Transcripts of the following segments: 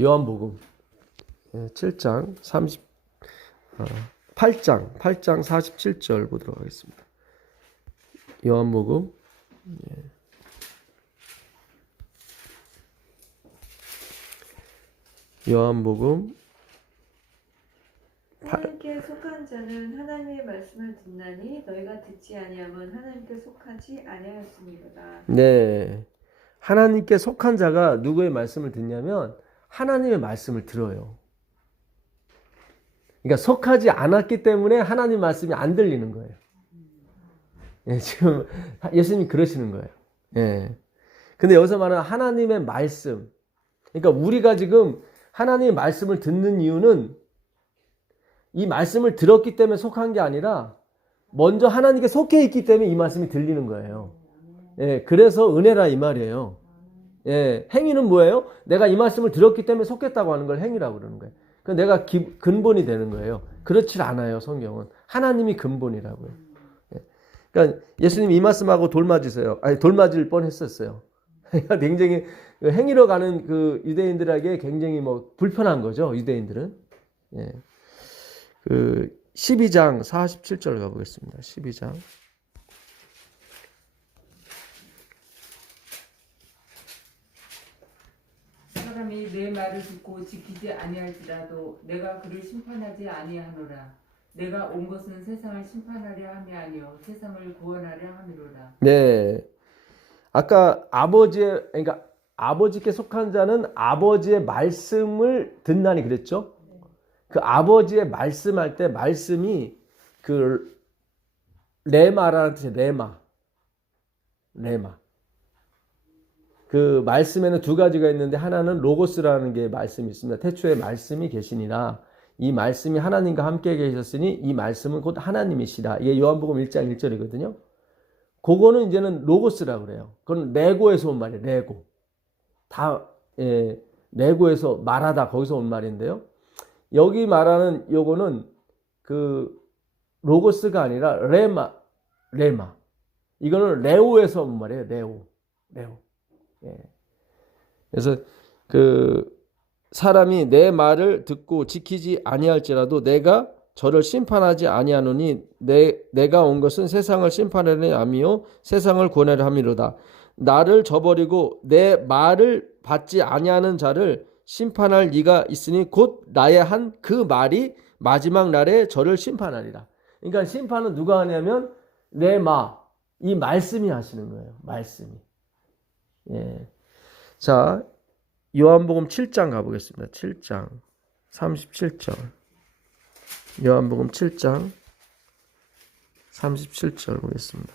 요한복음 7장 8장 47절 보도록 하겠습니다. 요한복음 요한복음 하나님께 속한 자는 하나님의 말씀을 듣나니 너희가 듣지 아니함은 하나님께 속하지 아니하였음이로다. 네. 하나님께 속한 자가 누구의 말씀을 듣냐면 하나님의 말씀을 들어요. 그러니까 속하지 않았기 때문에 하나님 말씀이 안 들리는 거예요. 예, 지금 예수님이 그러시는 거예요. 예. 근데 여기서 말하는 하나님의 말씀. 그러니까 우리가 지금 하나님의 말씀을 듣는 이유는 이 말씀을 들었기 때문에 속한 게 아니라 먼저 하나님께 속해 있기 때문에 이 말씀이 들리는 거예요. 예, 그래서 은혜라 이 말이에요. 예, 행위는 뭐예요? 내가 이 말씀을 들었기 때문에 속했다고 하는 걸 행위라고 그러는 거예요. 그 내가 근본이 되는 거예요. 그렇지 않아요, 성경은. 하나님이 근본이라고요. 예. 그러니까 예수님이 이 말씀하고 돌맞을 뻔했었어요. 굉장히 행위로 가는 그 유대인들에게 굉장히 뭐 불편한 거죠, 유대인들은. 예. 그 12장 47절 가보겠습니다. 12장. 사람이 내 말을 듣고 지키지 아니할지라도 내가 그를 심판하지 아니하노라. 내가 온 것은 세상을 심판하려 함이 아니요 세상을 구원하려 함이로라. 네. 아까 그러니까 아버지께 속한 자는 아버지의 말씀을 듣나니 그랬죠? 그 아버지의 말씀할 때 말씀이 그 레마라는 뜻이에요. 레마. 그 말씀에는 두 가지가 있는데 하나는 로고스라는 게 말씀이 있습니다. 태초에 말씀이 계시니라. 이 말씀이 하나님과 함께 계셨으니 이 말씀은 곧 하나님이시라. 이게 요한복음 1장 1절이거든요. 그거는 이제는 로고스라고 그래요. 그건 레고에서 온 말이에요. 레고. 레고에서 말하다 거기서 온 말인데요. 여기 말하는 요거는 그 로고스가 아니라 레마. 이거는 레오에서 온 말이에요. 레오. 예. 그래서 그 사람이 내 말을 듣고 지키지 아니할지라도 내가 저를 심판하지 아니하노니 내가 온 것은 세상을 심판하려 함이요 세상을 구원하려 함이로다. 나를 저버리고 내 말을 받지 아니하는 자를 심판할 이가 있으니 곧 나의 한 그 말이 마지막 날에 저를 심판하리라. 그러니까 심판은 누가 하냐면 이 말씀이 하시는 거예요. 말씀이. 예. 자, 요한복음 7장 가보겠습니다. 7장 37절. 요한복음 7장 37절 보겠습니다.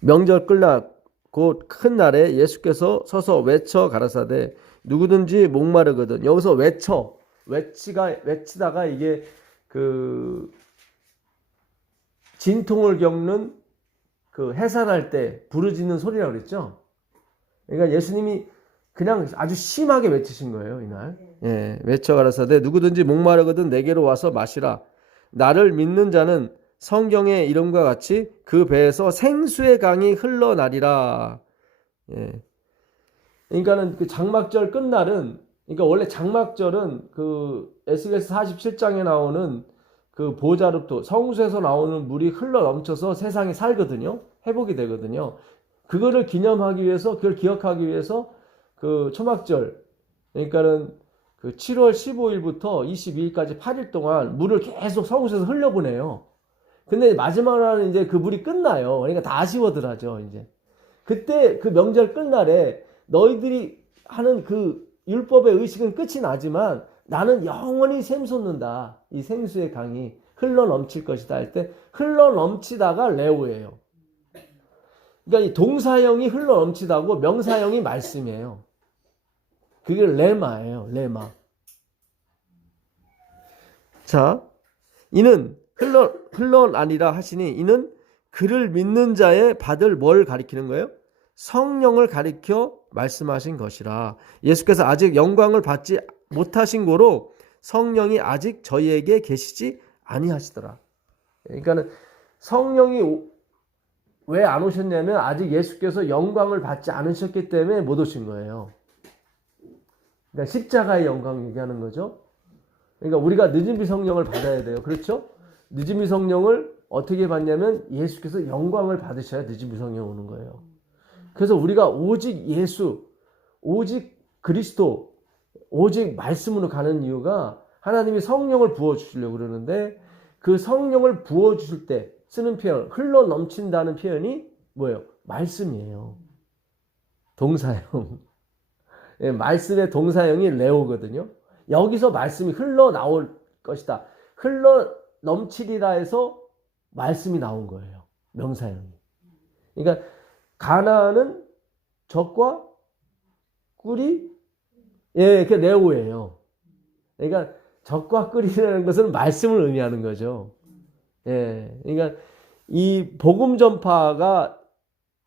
명절 끝날 곧 큰 날에 예수께서 서서 외쳐 가라사대 누구든지 목마르거든. 여기서 외치다가 이게 그 진통을 겪는 그 해산할 때 부르짖는 소리라고 그랬죠. 그러니까 예수님이 그냥 아주 심하게 외치신 거예요, 이날. 예, 외쳐 가라사대 누구든지 목마르거든 내게로 와서 마시라. 나를 믿는 자는 성경의 이름과 같이 그 배에서 생수의 강이 흘러나리라. 예. 그러니까는 그 장막절 끝날은, 그러니까 원래 장막절은 그 에스겔서 47장에 나오는 그 보좌로부터 성수에서 나오는 물이 흘러 넘쳐서 세상이 살거든요. 회복이 되거든요. 그거를 기념하기 위해서, 그걸 기억하기 위해서 그 초막절, 그러니까는 그 7월 15일부터 22일까지 8일 동안 물을 계속 성수에서 흘려보내요. 근데 마지막 날은 이제 그 물이 끝나요. 그러니까 다 아쉬워들하죠, 이제. 그때 그 명절 끝날에 너희들이 하는 그 율법의 의식은 끝이 나지만 나는 영원히 샘솟는다. 이 생수의 강이 흘러 넘칠 것이다 할 때 흘러 넘치다가 레오예요. 그러니까 이 동사형이 흘러 넘치다고 명사형이 말씀이에요. 그게 레마예요. 레마. 자, 이는 흘러나니라 하시니 이는 그를 믿는 자의 받을 뭘 가리키는 거예요? 성령을 가리켜 말씀하신 것이라. 예수께서 아직 영광을 받지 못하신 고로 성령이 아직 저희에게 계시지 아니하시더라. 그러니까는 성령이 왜 안 오셨냐면 아직 예수께서 영광을 받지 않으셨기 때문에 못 오신 거예요. 그러니까 십자가의 영광 얘기하는 거죠. 그러니까 우리가 늦은비 성령을 받아야 돼요. 그렇죠? 늦은비 성령을 어떻게 받냐면 예수께서 영광을 받으셔야 늦은비 성령 오는 거예요. 그래서 우리가 오직 예수, 오직 그리스도, 오직 말씀으로 가는 이유가 하나님이 성령을 부어주시려고 그러는데 그 성령을 부어주실 때 쓰는 표현, 흘러 넘친다는 표현이 뭐예요? 말씀이에요. 동사형. 예, 말씀의 동사형이 레오거든요. 여기서 말씀이 흘러 나올 것이다. 흘러 넘치리라 해서 말씀이 나온 거예요. 명사형이. 그러니까 가나안은 젖과 꿀이 그 레오예요. 그러니까 젖과 꿀이라는 것은 말씀을 의미하는 거죠. 예, 그러니까 이 복음 전파가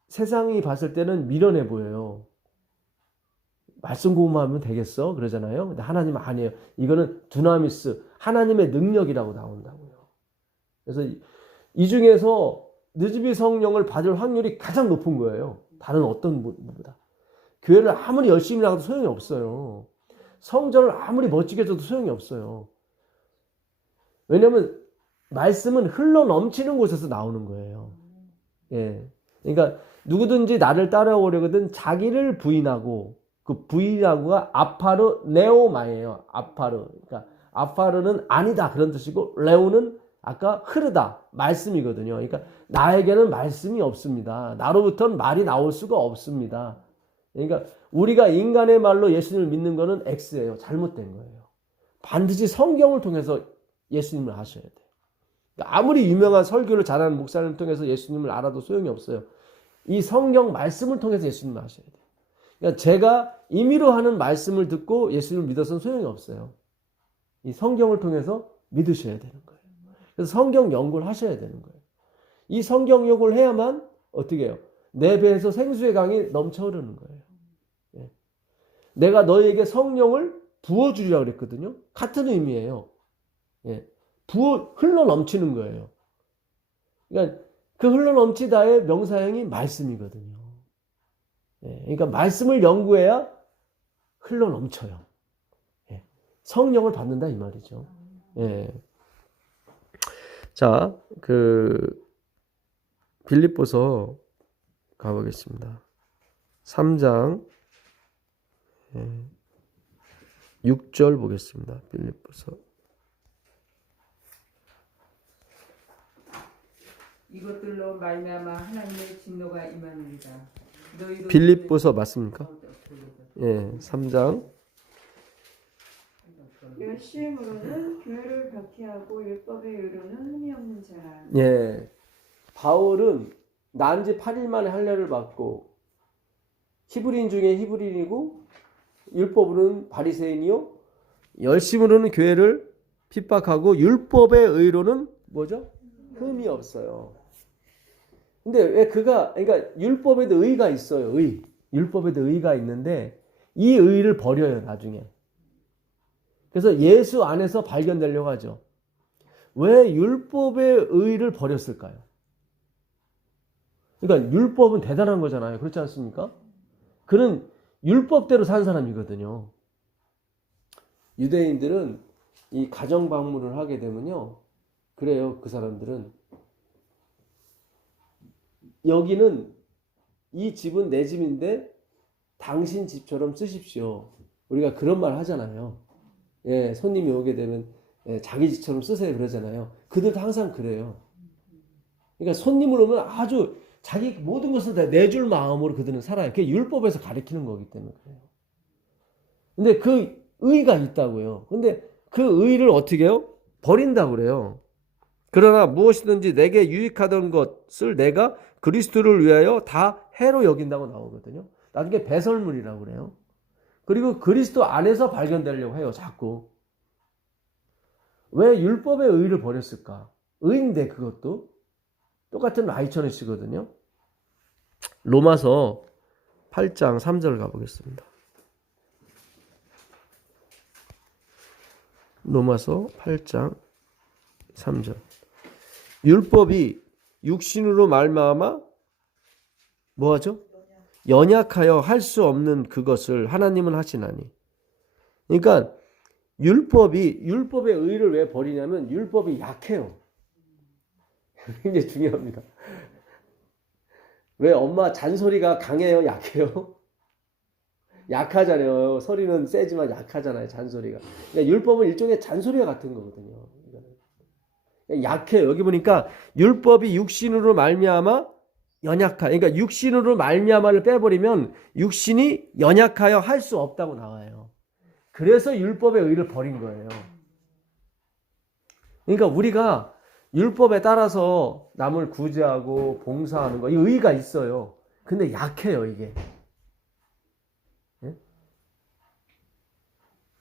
세상이 봤을 때는 미련해 보여요. 말씀 공부하면 되겠어? 그러잖아요. 근데 하나님은 아니에요. 이거는 두나미스, 하나님의 능력이라고 나온다고요. 그래서 이 중에서 늦은비 성령을 받을 확률이 가장 높은 거예요. 다른 어떤 분보다. 교회를 아무리 열심히 나가도 소용이 없어요. 성전을 아무리 멋지게 해줘도 소용이 없어요. 왜냐하면 말씀은 흘러 넘치는 곳에서 나오는 거예요. 예. 그러니까 누구든지 나를 따라오려거든 자기를 부인하고 그 부인하고가 아파르 네오마예요. 아파르. 그러니까 아파르는 아니다 그런 뜻이고 레오는 아까 흐르다 말씀이거든요. 그러니까 나에게는 말씀이 없습니다. 나로부터는 말이 나올 수가 없습니다. 그러니까 우리가 인간의 말로 예수님을 믿는 거는 X예요. 잘못된 거예요. 반드시 성경을 통해서 예수님을 아셔야 돼요. 그러니까 아무리 유명한 설교를 잘하는 목사님을 통해서 예수님을 알아도 소용이 없어요. 이 성경 말씀을 통해서 예수님을 아셔야 돼요. 그러니까 제가 임의로 하는 말씀을 듣고 예수님을 믿어서는 소용이 없어요. 이 성경을 통해서 믿으셔야 되는 거예요. 그래서 성경 연구를 하셔야 되는 거예요. 이 성경 연구를 해야만 어떻게 해요? 내 배에서 생수의 강이 넘쳐 흐르는 거예요. 예. 내가 너에게 성령을 부어주리라고 그랬거든요. 같은 의미예요. 예. 흘러 넘치는 거예요. 그러니까 그 흘러 넘치다의 명사형이 말씀이거든요. 예. 그러니까 말씀을 연구해야 흘러 넘쳐요. 예. 성령을 받는다 이 말이죠. 예. 자, 빌립보서 가보겠습니다. 3장 6절 보겠습니다. 빌립보서. 이것들로 말미암아 하나님의 진노가 임하느니라. 빌립보서 맞습니까? 예, 3장. 열심으로는 교회를 박해하고 율법의 의로는 흠이 없는 자라. 예, 바울은 난 지 8일 만에 할례를 받고 히브리인 중에 히브리인이고 율법으로는 바리새인이요 열심으로는 교회를 핍박하고 율법의 의로는 뭐죠? 흠이 없어요. 근데 왜 그러니까 율법에도 의가 있어요. 율법에도 의가 있는데 이 의를 버려요 나중에. 그래서 예수 안에서 발견되려고 하죠. 왜 율법의 의를 버렸을까요? 그러니까 율법은 대단한 거잖아요. 그렇지 않습니까? 그는 율법대로 산 사람이거든요. 유대인들은 이 가정 방문을 하게 되면요. 그래요. 그 사람들은 여기는 이 집은 내 집인데 당신 집처럼 쓰십시오. 우리가 그런 말 하잖아요. 예, 손님이 오게 되면 자기 집처럼 쓰세요 그러잖아요. 그들도 항상 그래요. 그러니까 손님을 오면 아주 자기 모든 것을 다 내줄 마음으로 그들은 살아요. 그게 율법에서 가리키는 거기 때문에 그래요. 근데 그 의가 있다고요. 근데 그 의를 어떻게 해요? 버린다고 그래요. 그러나 무엇이든지 내게 유익하던 것을 내가 그리스도를 위하여 다 해로 여긴다고 나오거든요. 나중에 배설물이라고 그래요. 그리고 그리스도 안에서 발견되려고 해요. 자꾸. 왜 율법의 의를 버렸을까? 의인데 그것도 똑같은 라이처니스거든요. 로마서 8장 3절 가보겠습니다. 로마서 8장 3절. 율법이 육신으로 말미암아 뭐하죠? 연약하여 할 수 없는 그것을 하나님은 하시나니 그러니까 율법의 의를 왜 버리냐면 율법이 약해요. 굉장히 중요합니다. 왜 엄마 잔소리가 강해요? 약해요? 약하잖아요. 소리는 세지만 약하잖아요. 잔소리가. 그러니까 율법은 일종의 잔소리와 같은 거거든요. 약해요. 여기 보니까 율법이 육신으로 말미암아 그러니까 육신으로 말미암아를 빼버리면 육신이 연약하여 할 수 없다고 나와요. 그래서 율법의 의를 버린 거예요. 그러니까 우리가 율법에 따라서 남을 구제하고 봉사하는 거, 이 의의가 있어요. 근데 약해요, 이게. 예?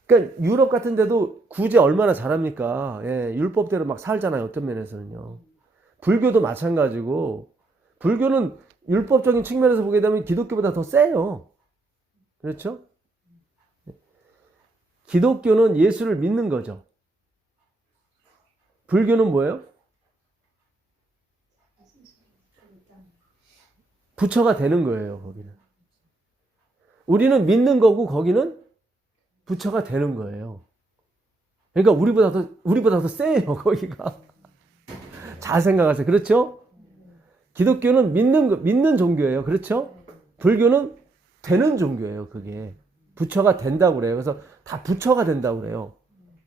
그러니까 유럽 같은 데도 구제 얼마나 잘합니까? 예, 율법대로 막 살잖아요, 어떤 면에서는요. 불교도 마찬가지고, 불교는 율법적인 측면에서 보게 되면 기독교보다 더 세요. 그렇죠? 기독교는 예수를 믿는 거죠. 불교는 뭐예요? 부처가 되는 거예요, 거기는. 우리는 믿는 거고, 거기는 부처가 되는 거예요. 그러니까 우리보다 더 세요, 거기가. 잘 생각하세요. 그렇죠? 기독교는 믿는 종교예요. 그렇죠? 불교는 되는 종교예요, 그게. 부처가 된다고 그래요. 그래서 다 부처가 된다고 그래요.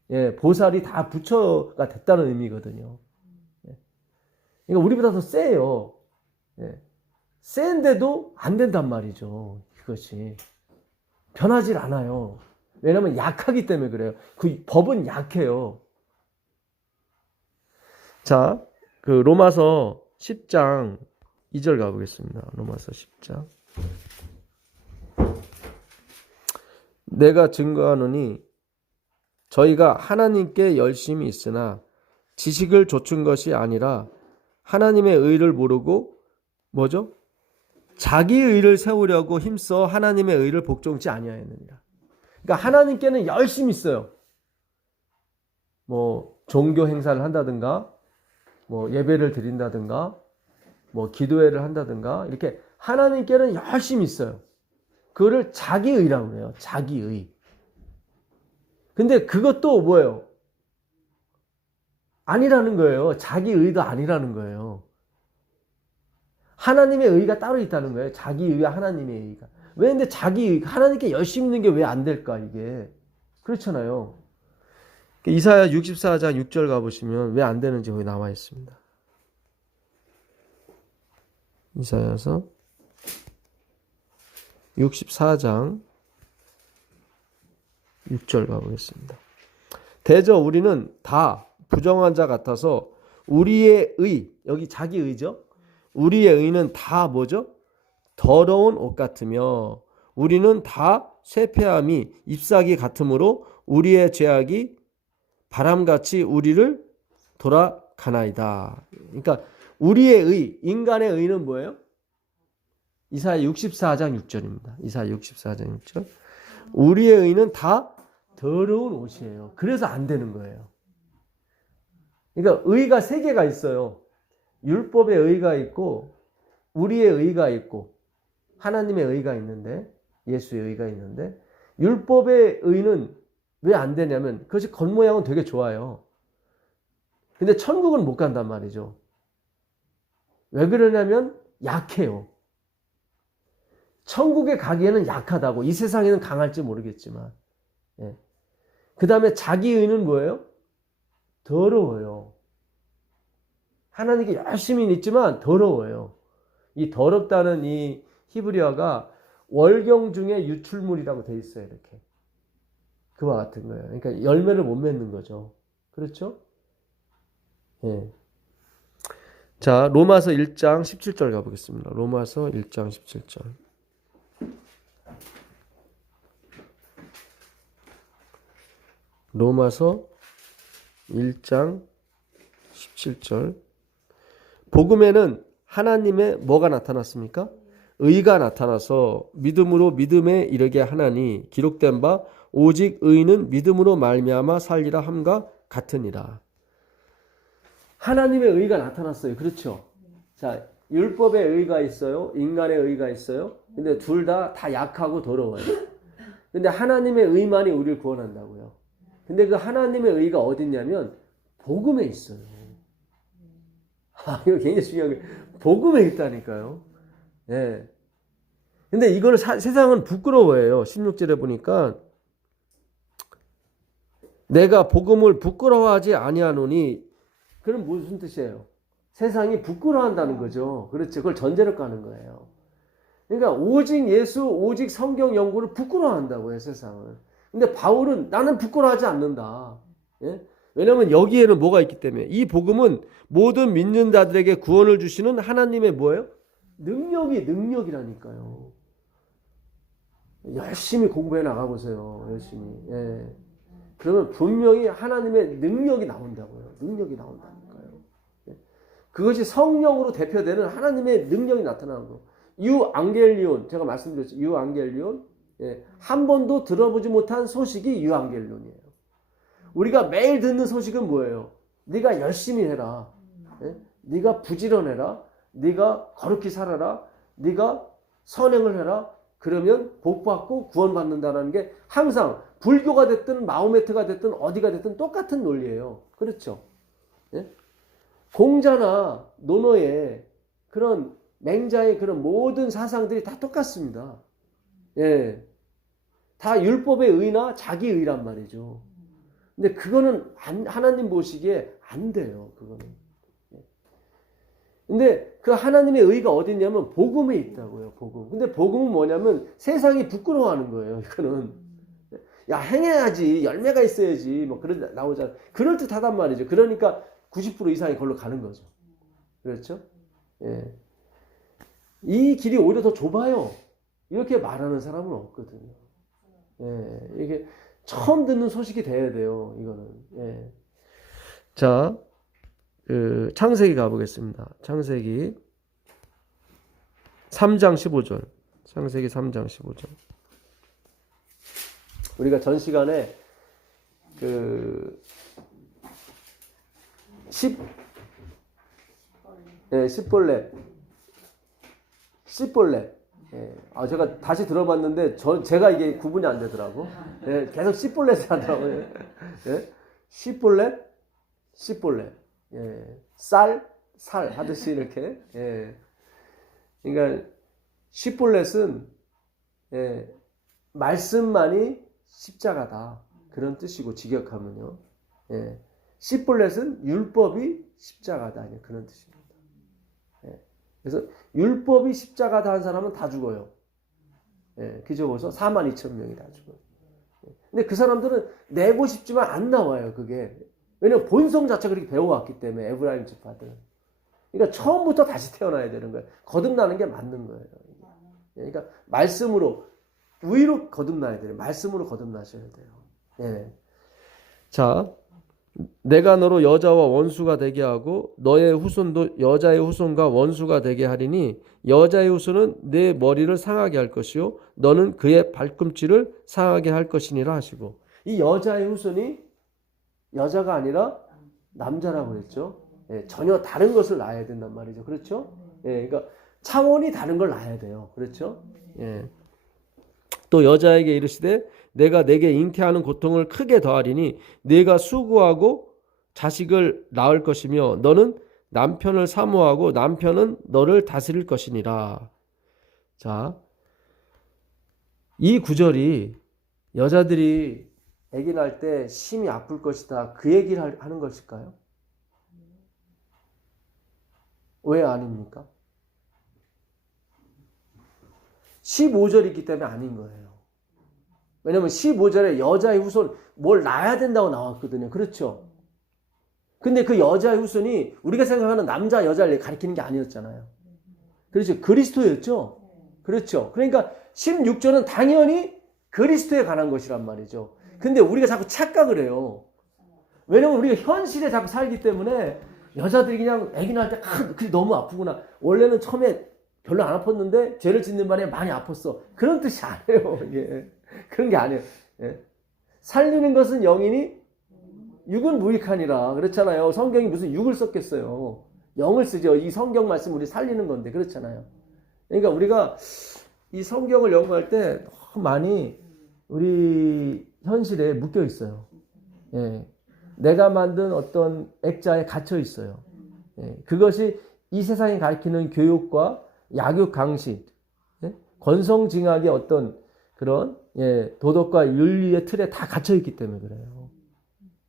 예, 보살이 다 부처가 됐다는 의미거든요. 예. 그러니까 우리보다 더 세요. 예. 센데도 안 된단 말이죠. 그것이. 변하질 않아요. 왜냐하면 약하기 때문에 그래요. 그 법은 약해요. 자, 그 로마서 10장 2절 가보겠습니다. 로마서 10장. 내가 증거하노니 저희가 하나님께 열심히 있으나 지식을 좇은 것이 아니라 하나님의 의를 모르고 뭐죠? 자기 의를 세우려고 힘써 하나님의 의를 복종치 아니하였느니라. 그러니까 하나님께는 열심히 있어요. 뭐 종교 행사를 한다든가 뭐 예배를 드린다든가 뭐 기도회를 한다든가 이렇게 하나님께는 열심히 있어요. 그거를 자기 의라고 해요. 자기 의. 근데 그것도 뭐예요? 아니라는 거예요. 자기 의도 아니라는 거예요. 하나님의 의가 따로 있다는 거예요. 자기 의와 하나님의 의가. 왜 근데 자기 의, 하나님께 열심히 있는 게 왜 안 될까 이게. 그렇잖아요. 이사야 64장 6절 가보시면 왜 안 되는지 거기 나와 있습니다. 이사야서 64장 6절 가보겠습니다. 대저 우리는 다 부정한 자 같아서 우리의 의, 여기 자기 의죠. 우리의 의는 다 뭐죠? 더러운 옷 같으며 우리는 다 쇠폐함이 잎사귀 같으므로 우리의 죄악이 바람같이 우리를 돌아가나이다. 그러니까 우리의 의, 인간의 의는 뭐예요? 이사야 64장 6절입니다. 이사야 64장 6절. 우리의 의는 다 더러운 옷이에요. 그래서 안 되는 거예요. 그러니까 의가 세 개가 있어요. 율법의 의가 있고 우리의 의가 있고 하나님의 의가 있는데 예수의 의가 있는데 율법의 의는 왜 안 되냐면 그것이 겉모양은 되게 좋아요. 근데 천국은 못 간단 말이죠. 왜 그러냐면 약해요. 천국에 가기에는 약하다고. 이 세상에는 강할지 모르겠지만. 예. 그 다음에 자기 의는 뭐예요? 더러워요. 하나님께 열심히 믿지만 더러워요. 이 더럽다는 이 히브리어가 월경 중에 유출물이라고 돼 있어요. 이렇게. 그와 같은 거예요. 그러니까 열매를 못 맺는 거죠. 그렇죠? 예. 자, 로마서 1장 17절 가보겠습니다. 로마서 1장 17절. 로마서 1장 17절. 복음에는 하나님의 뭐가 나타났습니까? 의가 나타나서 믿음으로 믿음에 이르게 하나니 기록된 바 오직 의인은 믿음으로 말미암아 살리라 함과 같으니라. 하나님의 의가 나타났어요. 그렇죠? 자, 율법의 의가 있어요. 인간의 의가 있어요. 근데 둘 다 약하고 더러워요. 근데 하나님의 의만이 우리를 구원한다고요. 근데 그 하나님의 의가 어디 있냐면 복음에 있어요. 이거 굉장히 중요한 게 복음에 있다니까요. 예. 근데 이걸 세상은 부끄러워해요. 16절에 보니까 내가 복음을 부끄러워하지 아니하노니, 그럼 무슨 뜻이에요? 세상이 부끄러워한다는 거죠. 그렇죠. 그걸 전제로 까는 거예요. 그러니까 오직 예수, 오직 성경 연구를 부끄러워한다고요, 세상은. 근데 바울은 나는 부끄러워하지 않는다. 예? 왜냐하면 여기에는 뭐가 있기 때문에. 이 복음은 모든 믿는 자들에게 구원을 주시는 하나님의 뭐예요? 능력이라니까요. 열심히 공부해 나가보세요. 열심히. 예. 그러면 분명히 하나님의 능력이 나온다고요. 능력이 나온다니까요. 예. 그것이 성령으로 대표되는 하나님의 능력이 나타나는 거. 유앙겔리온, 제가 말씀드렸죠. 유앙겔리온. 예. 한 번도 들어보지 못한 소식이 유앙겔리온이에요. 우리가 매일 듣는 소식은 뭐예요? 네가 열심히 해라. 예? 네가 부지런해라. 네가 거룩히 살아라. 네가 선행을 해라. 그러면 복받고 구원받는다는 게 항상 불교가 됐든 마호메트가 됐든 어디가 됐든 똑같은 논리예요. 그렇죠? 예? 공자나 논어의 그런 맹자의 그런 모든 사상들이 다 똑같습니다. 예. 다 율법의 의나 자기 의란 말이죠. 근데 그거는 하나님 보시기에 안 돼요. 그거는. 근데 그 하나님의 의가 어디 있냐면 복음에 있다고요. 복음. 근데 복음은 뭐냐면 세상이 부끄러워하는 거예요. 이거는. 야, 행해야지. 열매가 있어야지. 뭐 그런 나오잖아. 그럴 듯하단 말이죠. 그러니까 90% 이상이 걸로 가는 거죠. 그렇죠? 예. 이 길이 오히려 더 좁아요. 이렇게 말하는 사람은 없거든요. 예. 이게 처음 듣는 소식이 돼야 돼요. 이거는. 예. 자, 창세기 가보겠습니다. 창세기 3장 15절. 창세기 3장 15절. 우리가 전 시간에 씨볼렛. 예. 제가 다시 들어봤는데 제가 이게 구분이 안 되더라고. 예. 계속 씨볼렛을 하더라고요. 예. 씨볼렛. 예. 살 하듯이 이렇게. 예. 그러니까 씨볼렛은 예. 말씀만이 십자가다. 그런 뜻이고 직역하면요. 예. 씨볼렛은 율법이 십자가다. 그런 뜻입니다. 예. 그래서 율법이 십자가다 한 사람은 다 죽어요. 예. 기적어서 42,000명이 다 죽어요. 예. 근데 그 사람들은 내고 싶지만 안 나와요. 그게. 왜냐면 본성 자체가 그렇게 배워왔기 때문에 에브라임 지파들은. 그러니까 처음부터 다시 태어나야 되는 거예요. 거듭나는 게 맞는 거예요. 그러니까 말씀으로 의로 거듭나야 돼요. 말씀으로 거듭나셔야 돼요. 예. 자, 내가 너로 여자와 원수가 되게 하고 너의 후손도 여자의 후손과 원수가 되게 하리니 여자의 후손은 내 머리를 상하게 할 것이요 너는 그의 발꿈치를 상하게 할 것이니라 하시고, 이 여자의 후손이 여자가 아니라 남자라고 그랬죠. 예, 전혀 다른 것을 낳아야 된단 말이죠. 그렇죠? 예, 그러니까 차원이 다른 걸 낳아야 돼요. 그렇죠? 예. 또 여자에게 이르시되 내가 내게 잉태하는 고통을 크게 더하리니 네가 수고하고 자식을 낳을 것이며 너는 남편을 사모하고 남편은 너를 다스릴 것이니라. 자, 이 구절이 여자들이 아기 낳을 때 심히 아플 것이다. 그 얘기를 하는 것일까요? 왜 아닙니까? 15절이기 때문에 아닌 거예요. 왜냐면 15절에 여자의 후손 뭘 낳아야 된다고 나왔거든요. 그렇죠? 근데 그 여자의 후손이 우리가 생각하는 남자, 여자를 가리키는 게 아니었잖아요. 그렇죠? 그리스도였죠? 그렇죠? 그러니까 16절은 당연히 그리스도에 관한 것이란 말이죠. 근데 우리가 자꾸 착각을 해요. 왜냐면 우리가 현실에 자꾸 살기 때문에 여자들이 그냥 아기 낳을 때 그게 너무 아프구나. 원래는 처음에 별로 안 아팠는데 죄를 짓는 바람에 많이 아팠어. 그런 뜻이 아니에요. 이게. 그런 게 아니에요. 예. 살리는 것은 영이니 육은 무익하니라. 그렇잖아요. 성경이 무슨 육을 썼겠어요. 영을 쓰죠. 이 성경 말씀 우리 살리는 건데. 그렇잖아요. 그러니까 우리가 이 성경을 연구할 때 너무 많이 우리 현실에 묶여 있어요. 예. 내가 만든 어떤 액자에 갇혀 있어요. 예. 그것이 이 세상이 가르치는 교육과 약육 강식, 예? 권성징악의 어떤 그런 예, 도덕과 윤리의 틀에 다 갇혀 있기 때문에 그래요.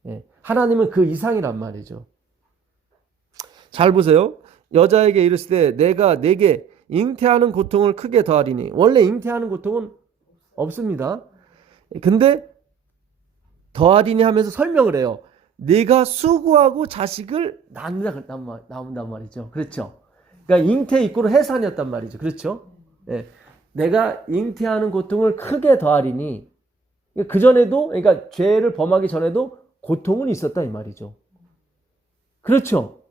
예. 하나님은 그 이상이란 말이죠. 잘 보세요. 여자에게 이르시되 내가 내게 잉태하는 고통을 크게 더하리니. 원래 잉태하는 고통은 없습니다. 근데 더하리니 하면서 설명을 해요. 네가 수고하고 자식을 낳는단 말이죠. 그렇죠. 그러니까 잉태 이꼬르 해산이었단 말이죠. 그렇죠. 예. 내가 잉태하는 고통을 크게 더하리니. 그 전에도, 그러니까 죄를 범하기 전에도 고통은 있었다 이 말이죠. 그렇죠.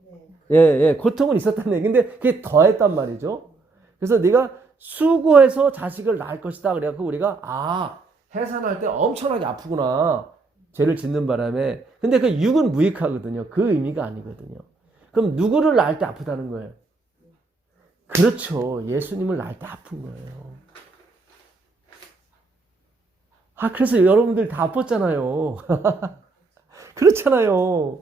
예, 예, 고통은 있었다는 얘기. 근데 그게 더했단 말이죠. 그래서 네가 수고해서 자식을 낳을 것이다. 그래갖고 우리가 해산할 때 엄청나게 아프구나. 죄를 짓는 바람에. 근데 그 육은 무익하거든요. 그 의미가 아니거든요. 그럼 누구를 낳을 때 아프다는 거예요? 그렇죠. 예수님을 낳을 때 아픈 거예요. 그래서 여러분들 다 아팠잖아요. 그렇잖아요.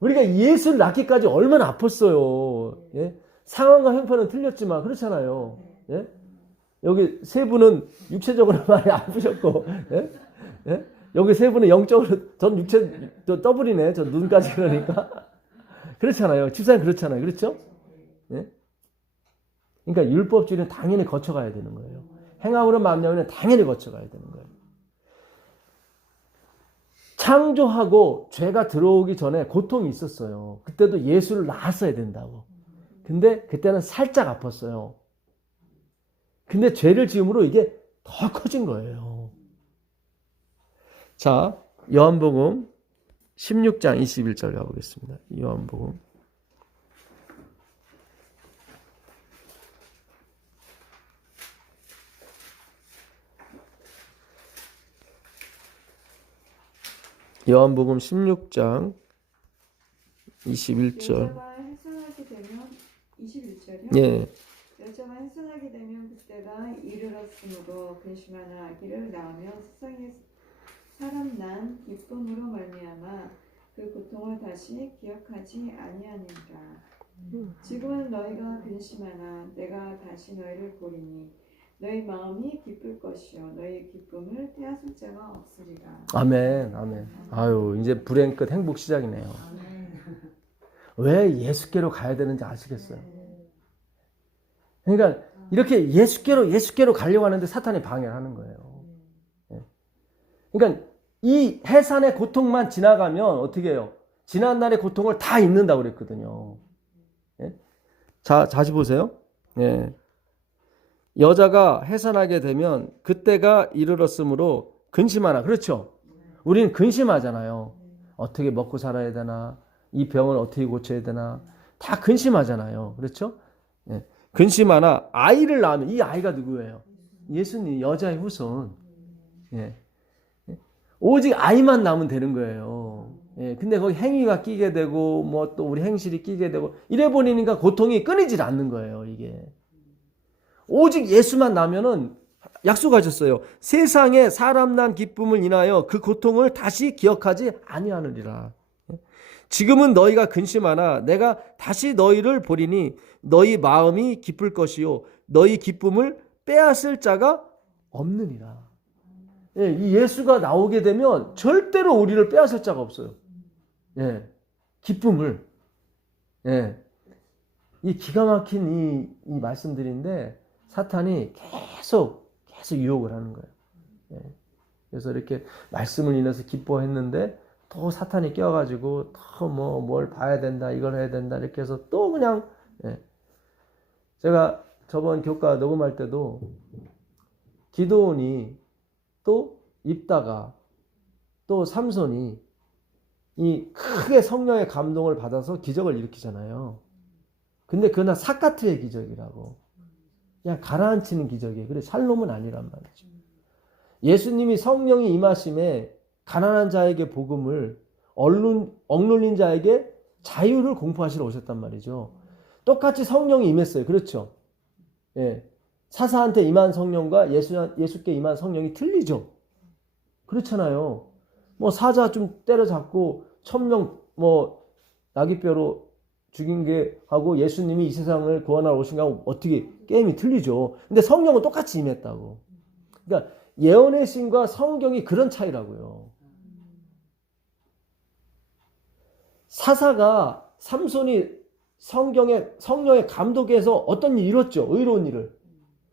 우리가 예수를 낳기까지 얼마나 아팠어요. 예? 상황과 형편은 틀렸지만 그렇잖아요. 예? 여기 세 분은 육체적으로 많이 아프셨고, 예? 예? 여기 세 분은 영적으로, 전 육체 더블이네. 전 눈까지 그러니까. 그렇잖아요. 집사님 그렇잖아요. 그렇죠? 예? 그러니까 율법주의는 당연히 거쳐가야 되는 거예요. 행함으로 만나면 당연히 거쳐가야 되는 거예요. 창조하고 죄가 들어오기 전에 고통이 있었어요. 그때도 예수를 낳았어야 된다고. 근데 그때는 살짝 아팠어요. 근데 죄를 지음으로 이게 더 커진 거예요. 자, 요한복음 16장 21절 가보겠습니다. 요한복음. 요한복음 16장 21절. 여자가 해산하게 되면 21절이요? 예. 여자가 해산하게 되면 그때가 이르렀으므로 근심하는 아기를 낳으며 세상에 사람 난 기쁨으로 말미암아 그 고통을 다시 기억하지 아니하니라. 지금은 너희가 근심하나 내가 다시 너희를 보리니 너희 마음이 기쁠 것이요 너희 기쁨을 떼앗을 자가 없으리라. 아멘, 아멘. 아유, 이제 불행 끝 행복 시작이네요. 왜 예수께로 가야 되는지 아시겠어요? 그러니까 이렇게 예수께로 가려고 하는데 사탄이 방해를 하는 거예요. 그러니까 이 해산의 고통만 지나가면 어떻게 해요? 지난날의 고통을 다 잊는다고 그랬거든요. 자, 다시 보세요. 예. 여자가 해산하게 되면 그때가 이르렀으므로 근심하나. 그렇죠. 우리는 근심하잖아요. 어떻게 먹고 살아야 되나? 이 병을 어떻게 고쳐야 되나? 다 근심하잖아요. 그렇죠? 예. 근심하나 아이를 낳으면 이 아이가 누구예요? 예수님, 여자의 후손. 예. 오직 아이만 낳으면 되는 거예요. 예. 근데 거기 행위가 끼게 되고 뭐 또 우리 행실이 끼게 되고 이래 보니까 고통이 끊이질 않는 거예요. 이게. 오직 예수만 나면은 약속하셨어요. 세상에 사람 난 기쁨을 인하여 그 고통을 다시 기억하지 아니하느니라. 지금은 너희가 근심하나 내가 다시 너희를 보리니 너희 마음이 기쁠 것이요 너희 기쁨을 빼앗을 자가 없느니라. 예, 이 예수가 나오게 되면 절대로 우리를 빼앗을 자가 없어요. 예, 기쁨을. 예, 이 기가 막힌 이 말씀들인데 사탄이 계속 유혹을 하는 거예요. 예. 그래서 이렇게 말씀을 인해서 기뻐했는데 또 사탄이 껴가지고 또 뭘 봐야 된다, 이걸 해야 된다 이렇게 해서 또 그냥 예. 제가 저번 교과 녹음할 때도 기도원이 또 입다가 또 삼손이 이 크게 성령의 감동을 받아서 기적을 일으키잖아요. 근데 그건 사카트의 기적이라고. 그냥 가라앉히는 기적이에요. 그래 샬롬은 아니란 말이죠. 예수님이 성령이 임하심에 가난한 자에게 복음을 억눌린 자에게 자유를 공포하시러 오셨단 말이죠. 똑같이 성령이 임했어요. 그렇죠? 예. 사사한테 임한 성령과 예수께 임한 성령이 틀리죠. 그렇잖아요. 뭐 사자 좀 때려잡고 1000명 뭐 나귀뼈로 죽인 게 하고 예수님이 이 세상을 구원하러 오신 거 어떻게 게임이 틀리죠. 근데 성령은 똑같이 임했다고. 그러니까 예언의 신과 성경이 그런 차이라고요. 사사가 삼손이 성령의 감독에서 어떤 일을 이뤘죠. 의로운 일을.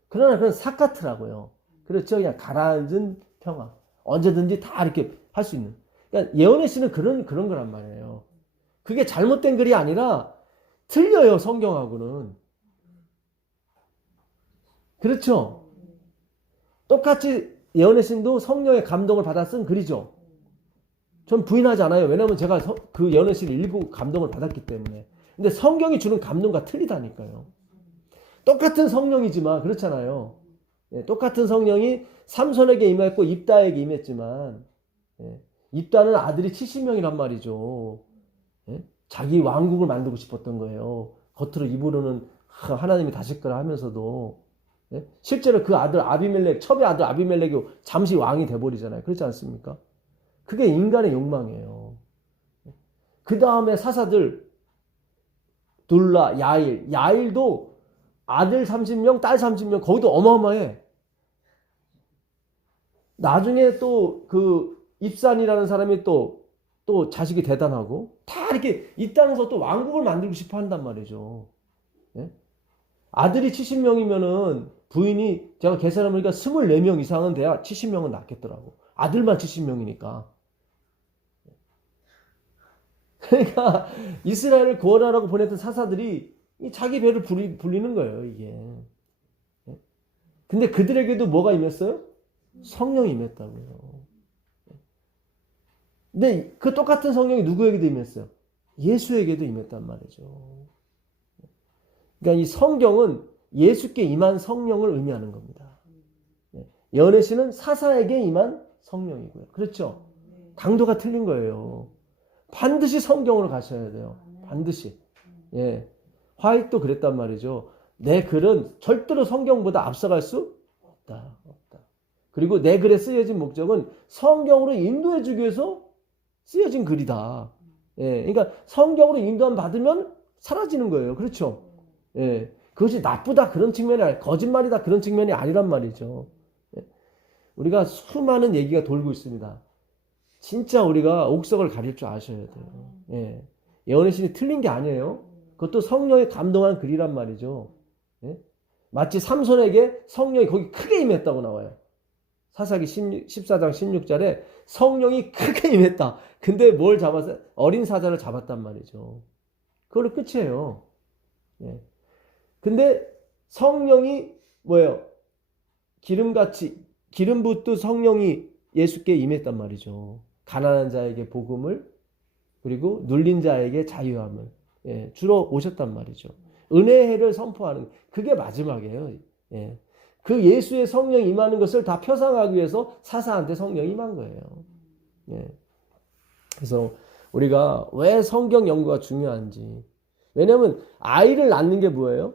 그러나 그건 사카트라고요. 그렇죠. 그냥 가라앉은 평화. 언제든지 다 이렇게 할 수 있는. 그러니까 예언의 신은 그런 거란 말이에요. 그게 잘못된 글이 아니라 틀려요. 성경하고는. 그렇죠. 똑같이 예언의 신도 성령의 감동을 받아 쓴 글이죠. 전 부인하지 않아요. 왜냐하면 제가 그 예언의 신을 읽고 감동을 받았기 때문에. 근데 성경이 주는 감동과 틀리다니까요. 똑같은 성령이지만 그렇잖아요. 예, 똑같은 성령이 삼손에게 임했고 입다에게 임했지만 예, 입다는 아들이 70명이란 말이죠. 예? 자기 왕국을 만들고 싶었던 거예요. 겉으로 입으로는 하나님이 다실 거라 하면서도 예? 실제로 그 아들 아비멜렉, 첩의 아들 아비멜렉이 잠시 왕이 돼버리잖아요. 그렇지 않습니까? 그게 인간의 욕망이에요. 그 다음에 사사들 둘라, 야일도 아들 30명, 딸 30명, 거기도 어마어마해. 나중에 또 그 입산이라는 사람이 또 자식이 대단하고 다 이렇게 이 땅에서 또 왕국을 만들고 싶어 한단 말이죠. 예? 아들이 70명이면은 부인이 제가 계산해 보니까 24명 이상은 돼야 70명은 낳겠더라고. 아들만 70명이니까. 그러니까 이스라엘을 구원하라고 보냈던 사사들이 자기 배를 불리는 거예요, 이게. 근데 그들에게도 뭐가 임했어요? 성령이 임했다고요. 근데 그 똑같은 성령이 누구에게도 임했어요? 예수에게도 임했단 말이죠. 그러니까 이 성경은 예수께 임한 성령을 의미하는 겁니다. 예언의 신은 사사에게 임한 성령이고요. 그렇죠? 강도가 틀린 거예요. 반드시 성경으로 가셔야 돼요. 반드시. 예. 화이트도 그랬단 말이죠. 내 글은 절대로 성경보다 앞서갈 수 없다. 그리고 내 글에 쓰여진 목적은 성경으로 인도해 주기 위해서 쓰여진 글이다. 예. 그러니까 성경으로 인도함 받으면 사라지는 거예요. 그렇죠? 예. 그것이 나쁘다 그런 측면이 아니라 거짓말이다 그런 측면이 아니란 말이죠. 예. 우리가 수많은 얘기가 돌고 있습니다. 진짜 우리가 옥석을 가릴 줄 아셔야 돼요. 예. 예언의 신이 틀린 게 아니에요. 그것도 성령의 감동한 글이란 말이죠. 예? 마치 삼손에게 성령이 거기 크게 임했다고 나와요. 사사기 14장 16절에 성령이 크게 임했다. 근데 뭘 잡았어요? 어린 사자를 잡았단 말이죠. 그걸로 끝이에요. 예. 근데 성령이 뭐예요? 기름 붓듯 성령이 예수께 임했단 말이죠. 가난한 자에게 복음을 그리고 눌린 자에게 자유함을 예, 주로 오셨단 말이죠. 은혜를 선포하는 그게 마지막이에요. 예. 그 예수의 성령이 임하는 것을 다 표상하기 위해서 사사한테 성령이 임한 거예요. 예. 그래서 우리가 왜 성경 연구가 중요한지 왜냐하면 아이를 낳는 게 뭐예요?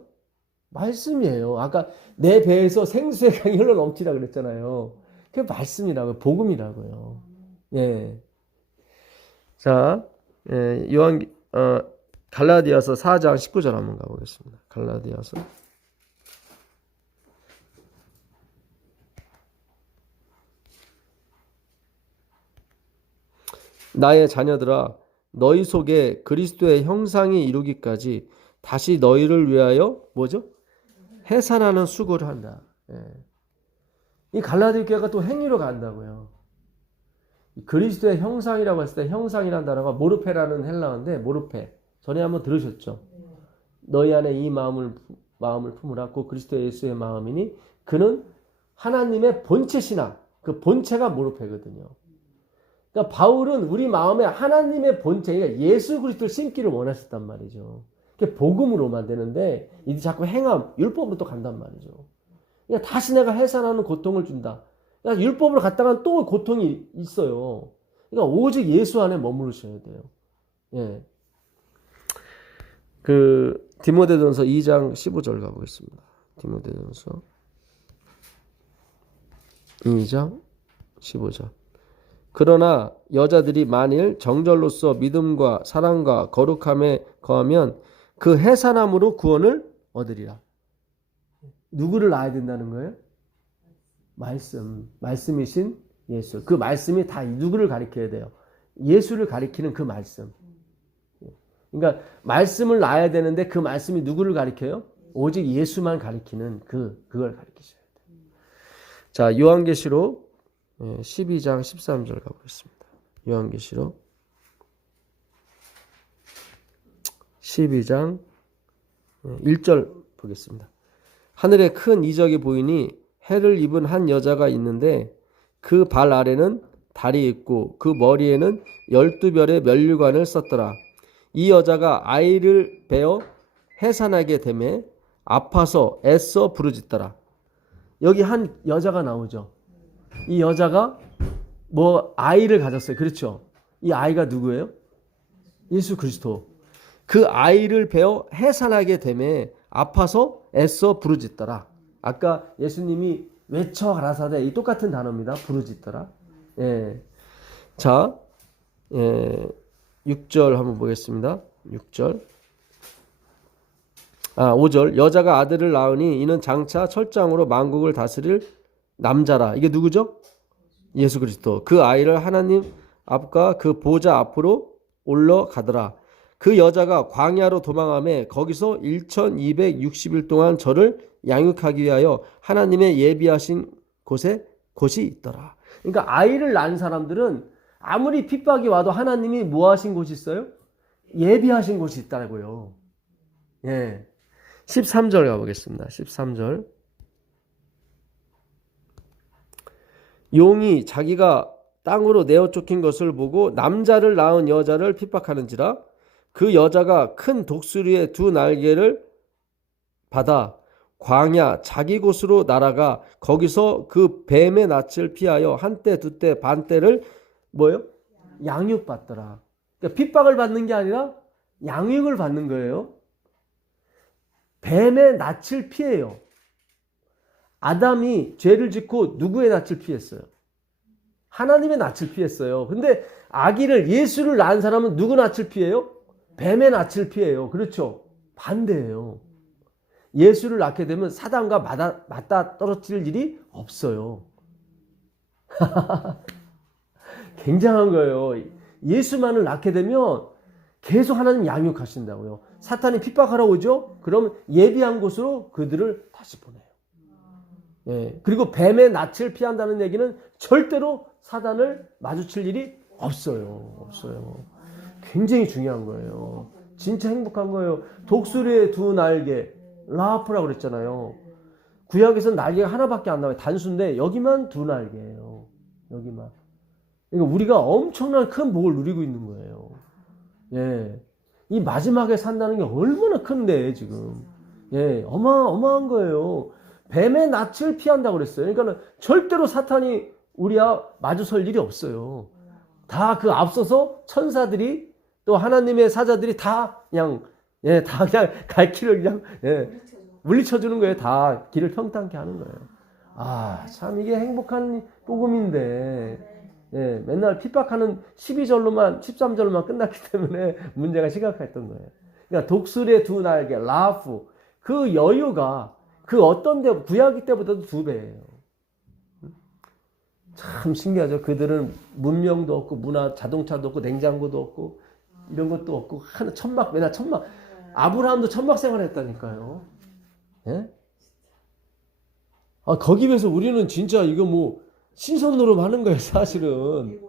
말씀이에요. 아까 내 배에서 생수의 강이 흘러 넘치라 그랬잖아요. 그게 말씀이라고요. 복음이라고요. 예. 자, 예, 갈라디아서 4장 19절 한번 가보겠습니다. 갈라디아서. 나의 자녀들아, 너희 속에 그리스도의 형상이 이루기까지 다시 너희를 위하여 뭐죠? 해산하는 수고를 한다. 예. 이 갈라디 교회가 또 행위로 간다고요. 그리스도의 형상이라고 했을 때 형상이라는 단어가 모르페라는 헬라어인데 모르페. 전에 한번 들으셨죠? 너희 안에 이 마음을 품으라. 그 그리스도 예수의 마음이니 그는 하나님의 본체 신앙. 그 본체가 모르페거든요. 그러니까 바울은 우리 마음에 하나님의 본체, 그러니까 예수 그리스도를 심기를 원하셨단 말이죠. 그게 복음으로만 되는데 이제 자꾸 행함, 율법으로 또 간단 말이죠. 그러니까 다시 내가 해산하는 고통을 준다. 그러니까 율법으로 갔다가 또 고통이 있어요. 그러니까 오직 예수 안에 머무르셔야 돼요. 예. 그 디모데전서 2장 15절 가보겠습니다. 디모데전서 2장 15절. 그러나 여자들이 만일 정절로서 믿음과 사랑과 거룩함에 거하면 그 해산함으로 구원을 얻으리라. 누구를 낳아야 된다는 거예요? 말씀이신 예수. 그 말씀이 다 누구를 가리켜야 돼요? 예수를 가리키는 그 말씀. 그러니까 말씀을 낳아야 되는데 그 말씀이 누구를 가리켜요? 오직 예수만 가리키는 그걸 가리키셔야 돼요. 자, 요한계시록 12장 13절 가보겠습니다. 요한계시록 12장 1절 보겠습니다. 하늘에 큰 이적이 보이니 해를 입은 한 여자가 있는데 그 발 아래는 달이 있고 그 머리에는 12별의 면류관을 썼더라. 이 여자가 아이를 베어 해산하게 되매 아파서 애써 부르짖더라. 여기 한 여자가 나오죠. 이 여자가 아이를 가졌어요. 그렇죠? 이 아이가 누구예요? 예수 그리스도. 그 아이를 베어 해산하게 되매 아파서 애써 부르짖더라. 아까 예수님이 외쳐 가라사대 이 똑같은 단어입니다. 부르짖더라. 예. 자, 6절 한번 보겠습니다. 6절. 5절. 여자가 아들을 낳으니 이는 장차 철장으로 만국을 다스릴 남자라. 이게 누구죠? 예수 그리스도. 그 아이를 하나님 앞과 그 보좌 앞으로 올라가더라. 그 여자가 광야로 도망하며 거기서 1260일 동안 저를 양육하기 위하여 하나님의 예비하신 곳이 있더라. 그러니까 아이를 낳은 사람들은 아무리 핍박이 와도 하나님이 뭐 하신 곳이 있어요? 예비하신 곳이 있다고요. 예. 13절 가보겠습니다. 13절. 용이 자기가 땅으로 내어 쫓긴 것을 보고 남자를 낳은 여자를 핍박하는지라 그 여자가 큰 독수리의 두 날개를 받아 광야 자기 곳으로 날아가 거기서 그 뱀의 낯을 피하여 한때 두때 반때를 뭐예요? 양육받더라. 그러니까 핍박을 받는 게 아니라 양육을 받는 거예요. 뱀의 낯을 피해요. 아담이 죄를 짓고 누구의 낯을 피했어요? 하나님의 낯을 피했어요. 근데 아기를 예수를 낳은 사람은 누구 낯을 피해요? 뱀의 낯을 피해요. 그렇죠? 반대예요. 예수를 낳게 되면 사단과 맞다 떨어뜨릴 일이 없어요. 굉장한 거예요. 예수만을 낳게 되면 계속 하나님 양육하신다고요. 사탄이 핍박하러 오죠? 그럼 예비한 곳으로 그들을 다시 보내요. 예. 그리고 뱀의 낯을 피한다는 얘기는 절대로 사단을 마주칠 일이 없어요. 굉장히 중요한 거예요. 진짜 행복한 거예요. 독수리의 두 날개, 라프라고 그랬잖아요. 구약에서는 날개가 하나밖에 안 나와요. 단수인데 여기만 두 날개예요. 여기만. 그러니까 우리가 엄청난 큰 복을 누리고 있는 거예요. 예. 이 마지막에 산다는 게 얼마나 큰데 지금. 예, 어마어마한 거예요. 뱀의 낯을 피한다고 그랬어요. 그러니까 절대로 사탄이 우리와 마주설 일이 없어요. 다 그 앞서서 천사들이 또 하나님의 사자들이 다 그냥 갈 길을 그냥 물리쳐 주는 거예요. 다 길을 평탄케 하는 거예요. 참 이게 행복한 복음인데. 예, 맨날 핍박하는 12절로만 13절로만 끝났기 때문에 문제가 심각했던 거예요. 그러니까 독수리의 두 날개, 라프, 그 여유가 그 어떤 데 구약 때보다도 2배예요. 참 신기하죠. 그들은 문명도 없고 문화, 자동차도 없고 냉장고도 없고 이런 것도 없고 맨날 천막. 아브라함도 천막 생활했다니까요. 예? 거기 비해서 우리는 진짜 이거 뭐 신선으로 하는 거예요, 사실은.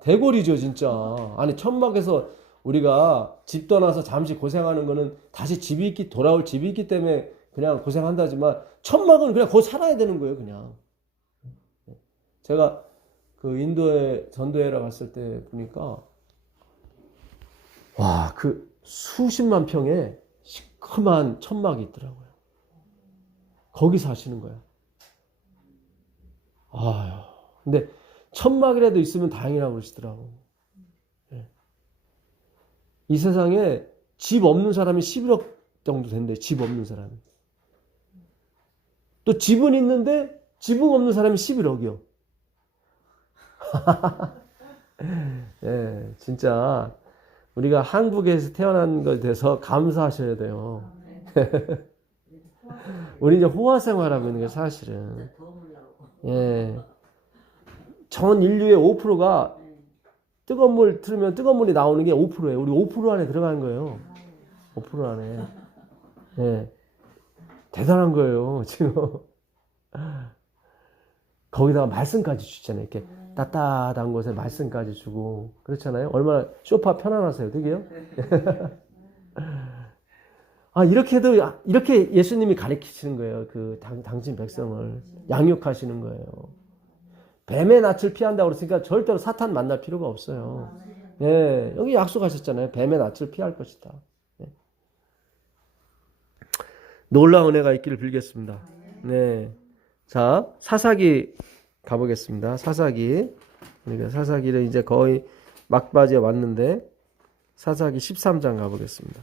대골이죠, 진짜. 아니, 천막에서 우리가 집 떠나서 잠시 고생하는 거는 다시 돌아올 집이 있기 때문에 그냥 고생한다지만, 천막은 그냥 거기 살아야 되는 거예요, 그냥. 제가 그 인도에 전도회를 갔을 때 보니까, 와, 그 수십만 평의 시커먼 천막이 있더라고요. 거기 사시는 거예요. 근데 천막이라도 있으면 다행이라고 그러시더라고. 예. 이 세상에 집 없는 사람이 11억 정도 된대. 집 없는 사람이. 또 집은 있는데 지붕 없는 사람이 11억이요. 예, 진짜 우리가 한국에서 태어난 것에 대해서 감사하셔야 돼요. 우리 이제 호화 생활하고 있는 게 사실은. 예. 전 인류의 5%가 뜨거운 물 틀으면 뜨거운 물이 나오는 게 5%예요. 우리 5% 안에 들어가는 거예요. 5% 안에. 예. 대단한 거예요, 지금. 거기다가 말씀까지 주잖아요. 이렇게 따뜻한 곳에 말씀까지 주고. 그렇잖아요. 얼마나 소파 편안하세요. 되게요? 아, 이렇게 해도, 이렇게 예수님이 가르치시는 거예요. 그 당신 백성을. 양육하시는 거예요. 뱀의 낯을 피한다고 그랬으니까 절대로 사탄 만날 필요가 없어요. 예, 여기 약속하셨잖아요. 뱀의 낯을 피할 것이다. 예. 놀라운 은혜가 있기를 빌겠습니다. 네. 자, 사사기 가보겠습니다. 사사기. 우리가 사사기를 이제 거의 막바지에 왔는데, 사사기 13장 가보겠습니다.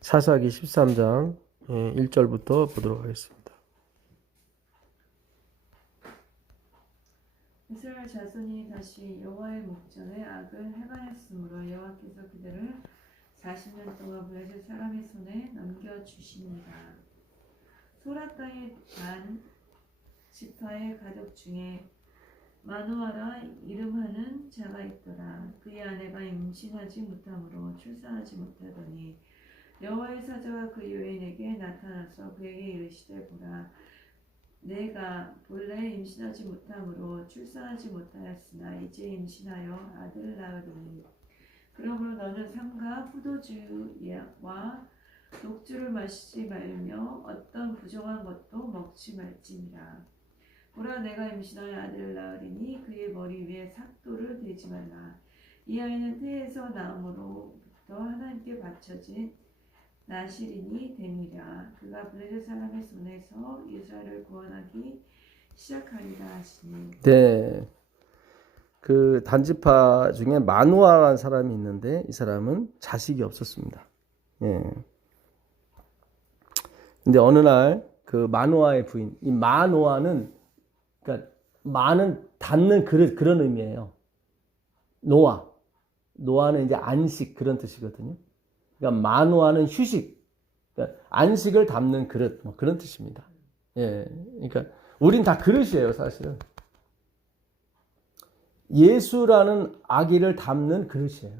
사사기 13장 1절부터 보도록 하겠습니다. 이스라엘 자손이 다시 여호와의 목전에 악을 행하였으므로 여호와께서 그들을 40년 동안 블레셋 사람의 손에 넘겨주십니다. 소라 땅의 단 지파의 가족 중에 마누아라 이름하는 자가 있더라. 그의 아내가 임신하지 못함으로 출산하지 못하더니 여호와의 사자가 그 여인에게 나타나서 그에게 이르시되 보라, 내가 본래 임신하지 못함으로 출산하지 못하였으나 이제 임신하여 아들을 낳으리니 그러므로 너는 삼가 포도주와 녹주를 마시지 말며 어떤 부정한 것도 먹지 말지니라. 보라, 내가 임신하여 아들을 낳으리니 그의 머리 위에 삭도를 대지 말라. 이 아이는 태에서 나음으로부터 하나님께 바쳐진 나실인이 됨이라. 그가 블레셋 사람의 손에서 이스라엘을 구원하기 시작하리라 하시니. 네. 그 단지파 중에 마누아라는 사람이 있는데 이 사람은 자식이 없었습니다. 예. 근데 어느 날 그 마누아의 부인, 이 마누아는 그러니까 마는 닿는 그릇 그런 의미예요. 노아는 이제 안식 그런 뜻이거든요. 그러니까 마누아는 휴식, 그러니까 안식을 담는 그릇 뭐 그런 뜻입니다. 예, 그러니까 우린 다 그릇이에요, 사실은. 예수라는 아기를 담는 그릇이에요.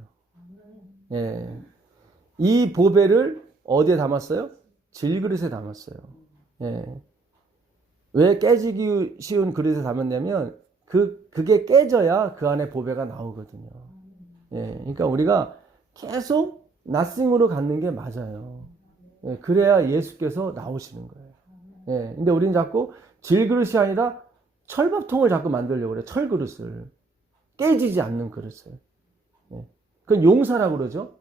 예, 이 보배를 어디에 담았어요? 질그릇에 담았어요. 예, 왜 깨지기 쉬운 그릇에 담았냐면 그게 깨져야 그 안에 보배가 나오거든요. 예, 그러니까 우리가 계속 낫싱으로 갖는 게 맞아요. 예, 그래야 예수께서 나오시는 거예요. 예, 근데 우리는 자꾸 질그릇이 아니라 철밥통을 자꾸 만들려고 그래요. 철그릇을. 깨지지 않는 그릇을. 예, 그건 용사라고 그러죠.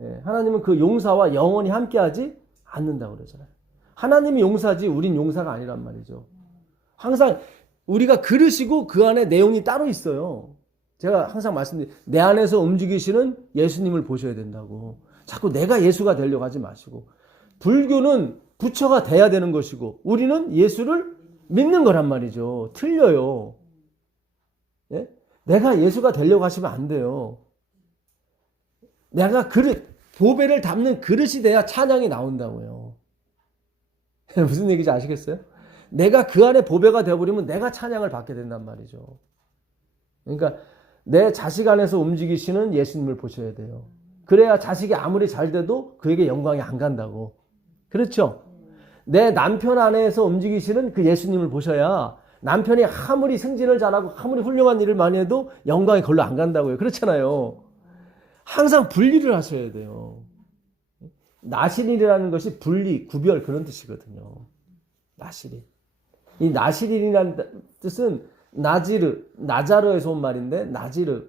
예, 하나님은 그 용사와 영원히 함께하지 않는다고 그러잖아요. 하나님이 용사지 우린 용사가 아니란 말이죠. 항상 우리가 그릇이고 그 안에 내용이 따로 있어요. 제가 항상 말씀드린 내 안에서 움직이시는 예수님을 보셔야 된다고. 자꾸 내가 예수가 되려고 하지 마시고. 불교는 부처가 돼야 되는 것이고 우리는 예수를 믿는 거란 말이죠. 틀려요. 예? 내가 예수가 되려고 하시면 안 돼요. 내가 보배를 담는 그릇이 돼야 찬양이 나온다고요. 무슨 얘기인지 아시겠어요? 내가 그 안에 보배가 되어버리면 내가 찬양을 받게 된단 말이죠. 그러니까 내 자식 안에서 움직이시는 예수님을 보셔야 돼요. 그래야 자식이 아무리 잘 돼도 그에게 영광이 안 간다고. 그렇죠? 내 남편 안에서 움직이시는 그 예수님을 보셔야 남편이 아무리 승진을 잘하고 아무리 훌륭한 일을 많이 해도 영광이 걸로 안 간다고요. 그렇잖아요. 항상 분리를 하셔야 돼요. 나실이라는 것이 분리, 구별 그런 뜻이거든요. 나실이. 이 나실이라는 뜻은 나자르에서 온 말인데 나지르.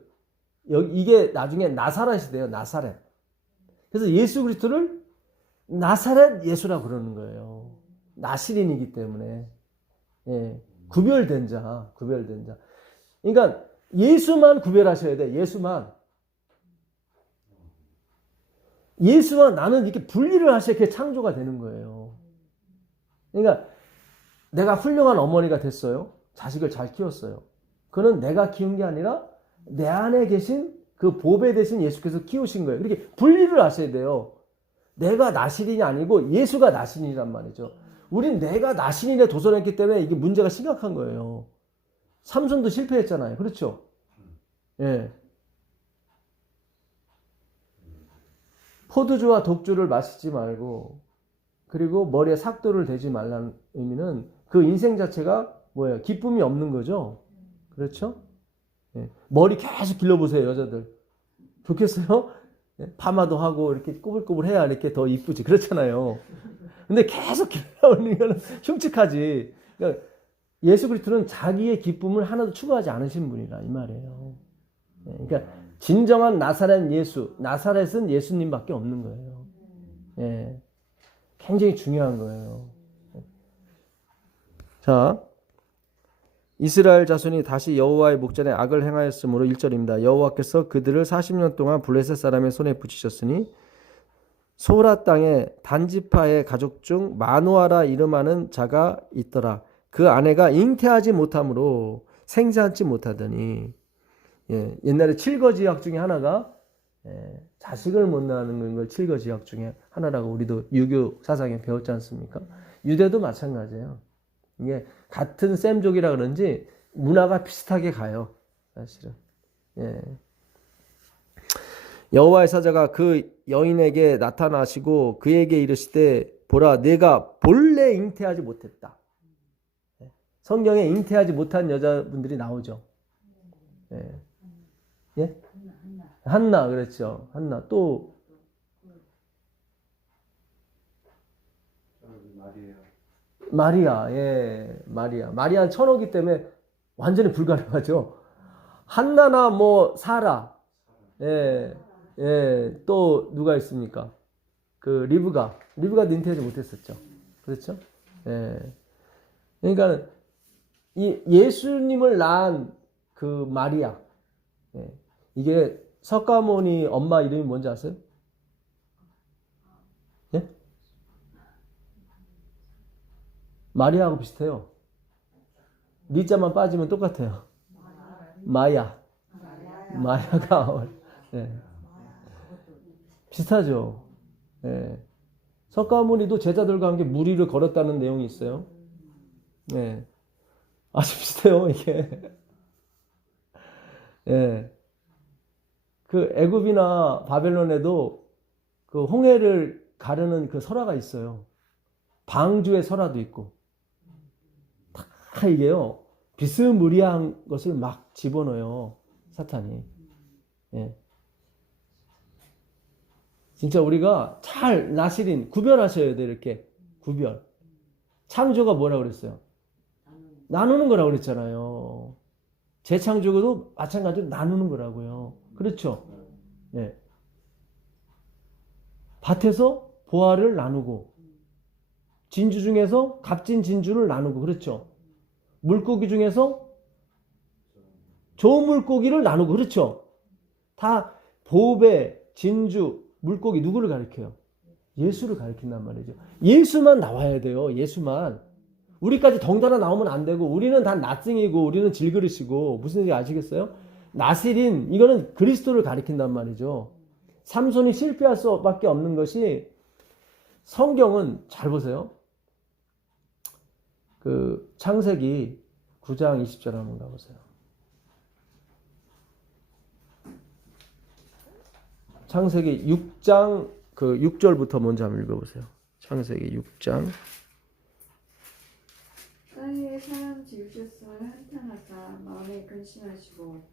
이게 나중에 나사렛이 돼요. 나사렛. 그래서 예수 그리스도를 나사렛 예수라고 그러는 거예요. 나실인이기 때문에. 예, 구별된 자. 그러니까 예수만 구별하셔야 돼. 예수와 나는 이렇게 분리를 하셔야 이렇게 창조가 되는 거예요. 그러니까 내가 훌륭한 어머니가 됐어요. 자식을 잘 키웠어요. 그는 내가 키운 게 아니라 내 안에 계신 그 보배 되신 예수께서 키우신 거예요. 이렇게 분리를 하셔야 돼요. 내가 나신이 아니고 예수가 나신이란 말이죠. 우린 내가 나신이에 도전했기 때문에 이게 문제가 심각한 거예요. 삼손도 실패했잖아요. 그렇죠? 예. 포도주와 독주를 마시지 말고, 그리고 머리에 삭도를 대지 말라는 의미는 그 인생 자체가 뭐예요? 기쁨이 없는 거죠. 그렇죠? 예. 머리 계속 길러보세요, 여자들. 좋겠어요? 예. 파마도 하고 이렇게 꼬불꼬불 해야 이렇게 더 이쁘지. 그렇잖아요. 근데 계속 길러오는 건 흉측하지. 그러니까 예수 그리스도는 자기의 기쁨을 하나도 추구하지 않으신 분이라 이 말이에요. 예. 그러니까 진정한 나사렛 예수, 나사렛은 예수님밖에 없는 거예요. 예. 굉장히 중요한 거예요. 자, 이스라엘 자손이 다시 여호와의 목전에 악을 행하였으므로 1절입니다. 여호와께서 그들을 40년 동안 블레셋 사람의 손에 붙이셨으니 소라 땅에 단지파의 가족 중 마누아라 이름하는 자가 있더라. 그 아내가 잉태하지 못하므로 생산치 못하더니, 예, 옛날에 칠거지약 중에 하나가, 예, 자식을 못 낳는 걸 칠거지약 중에 하나라고 우리도 유교 사상에 배웠지 않습니까? 유대도 마찬가지예요. 이게 같은 셈족이라 그런지 문화가 비슷하게 가요. 사실은. 예. 여호와의 사자가 그 여인에게 나타나시고 그에게 이르시되 보라 내가 본래 잉태하지 못했다. 성경에 잉태하지 못한 여자분들이 나오죠. 예. 예? 한나 그렇죠. 한나 또 마리아. 예. 마리아는 천호기 때문에 완전히 불가능하죠. 한나나 뭐 사라. 예. 예. 또 누가 있습니까? 그 리브가 잉태하지 못했었죠. 그렇죠? 예. 그러니까 이 예수님을 낳은 그 마리아. 예. 이게 석가모니 엄마 이름이 뭔지 아세요? 예? 마리아하고 비슷해요. 리자만 빠지면 똑같아요. 마야가 예. 비슷하죠. 예. 석가모니도 제자들과 함께 무리를 걸었다는 내용이 있어요. 예. 아주 비슷해요, 이게. 예. 그 애굽이나 바벨론에도 그 홍해를 가르는 그 설화가 있어요. 방주의 설화도 있고. 다 이게요. 비스무리한 것을 막 집어넣어요. 사탄이. 예. 진짜 우리가 잘 나시린 구별하셔야 돼. 이렇게 구별. 창조가 뭐라고 그랬어요? 나누는 거라고 그랬잖아요. 재창조도 마찬가지로 나누는 거라고요. 그렇죠? 예. 밭에서 보화를 나누고 진주 중에서 값진 진주를 나누고 그렇죠? 물고기 중에서 좋은 물고기를 나누고 그렇죠? 다 보배, 진주, 물고기 누구를 가리켜요? 예수를 가리킨단 말이죠. 예수만 나와야 돼요. 예수만. 우리까지 덩달아 나오면 안 되고 우리는 다 나승이고 우리는 질그릇이고 무슨 얘기 아시겠어요? 나실인 이거는 그리스도를 가리킨단 말이죠. 삼손이 실패할 수밖에 없는 것이 성경은 잘 보세요. 그 창세기 9장 20절 한번 가보세요. 창세기 6장 그 6절부터 먼저 한번 읽어보세요. 창세기 6장. 땅에 사람 지으셨음을 한탄하사 마음에 근심하시고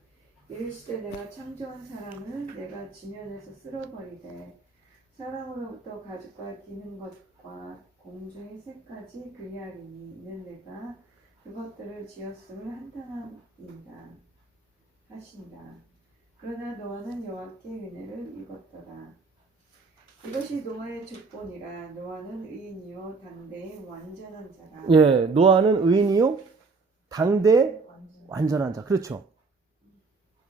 이르시되 내가 창조한 사람을 내가 지면에서 쓸어버리되 사람으로부터 가죽과 기는 것과 공중의 새까지 그리하리니 이는 내가 그것들을 지었음을 한탄함이다 하신다. 그러나 노아는 여호와께 은혜를 입었더라. 이것이 노아의 족본이라. 노아는 의인이요 당대의 완전한 자라. 예, 노아는 의인이요 당대의 완전한 자. 그렇죠.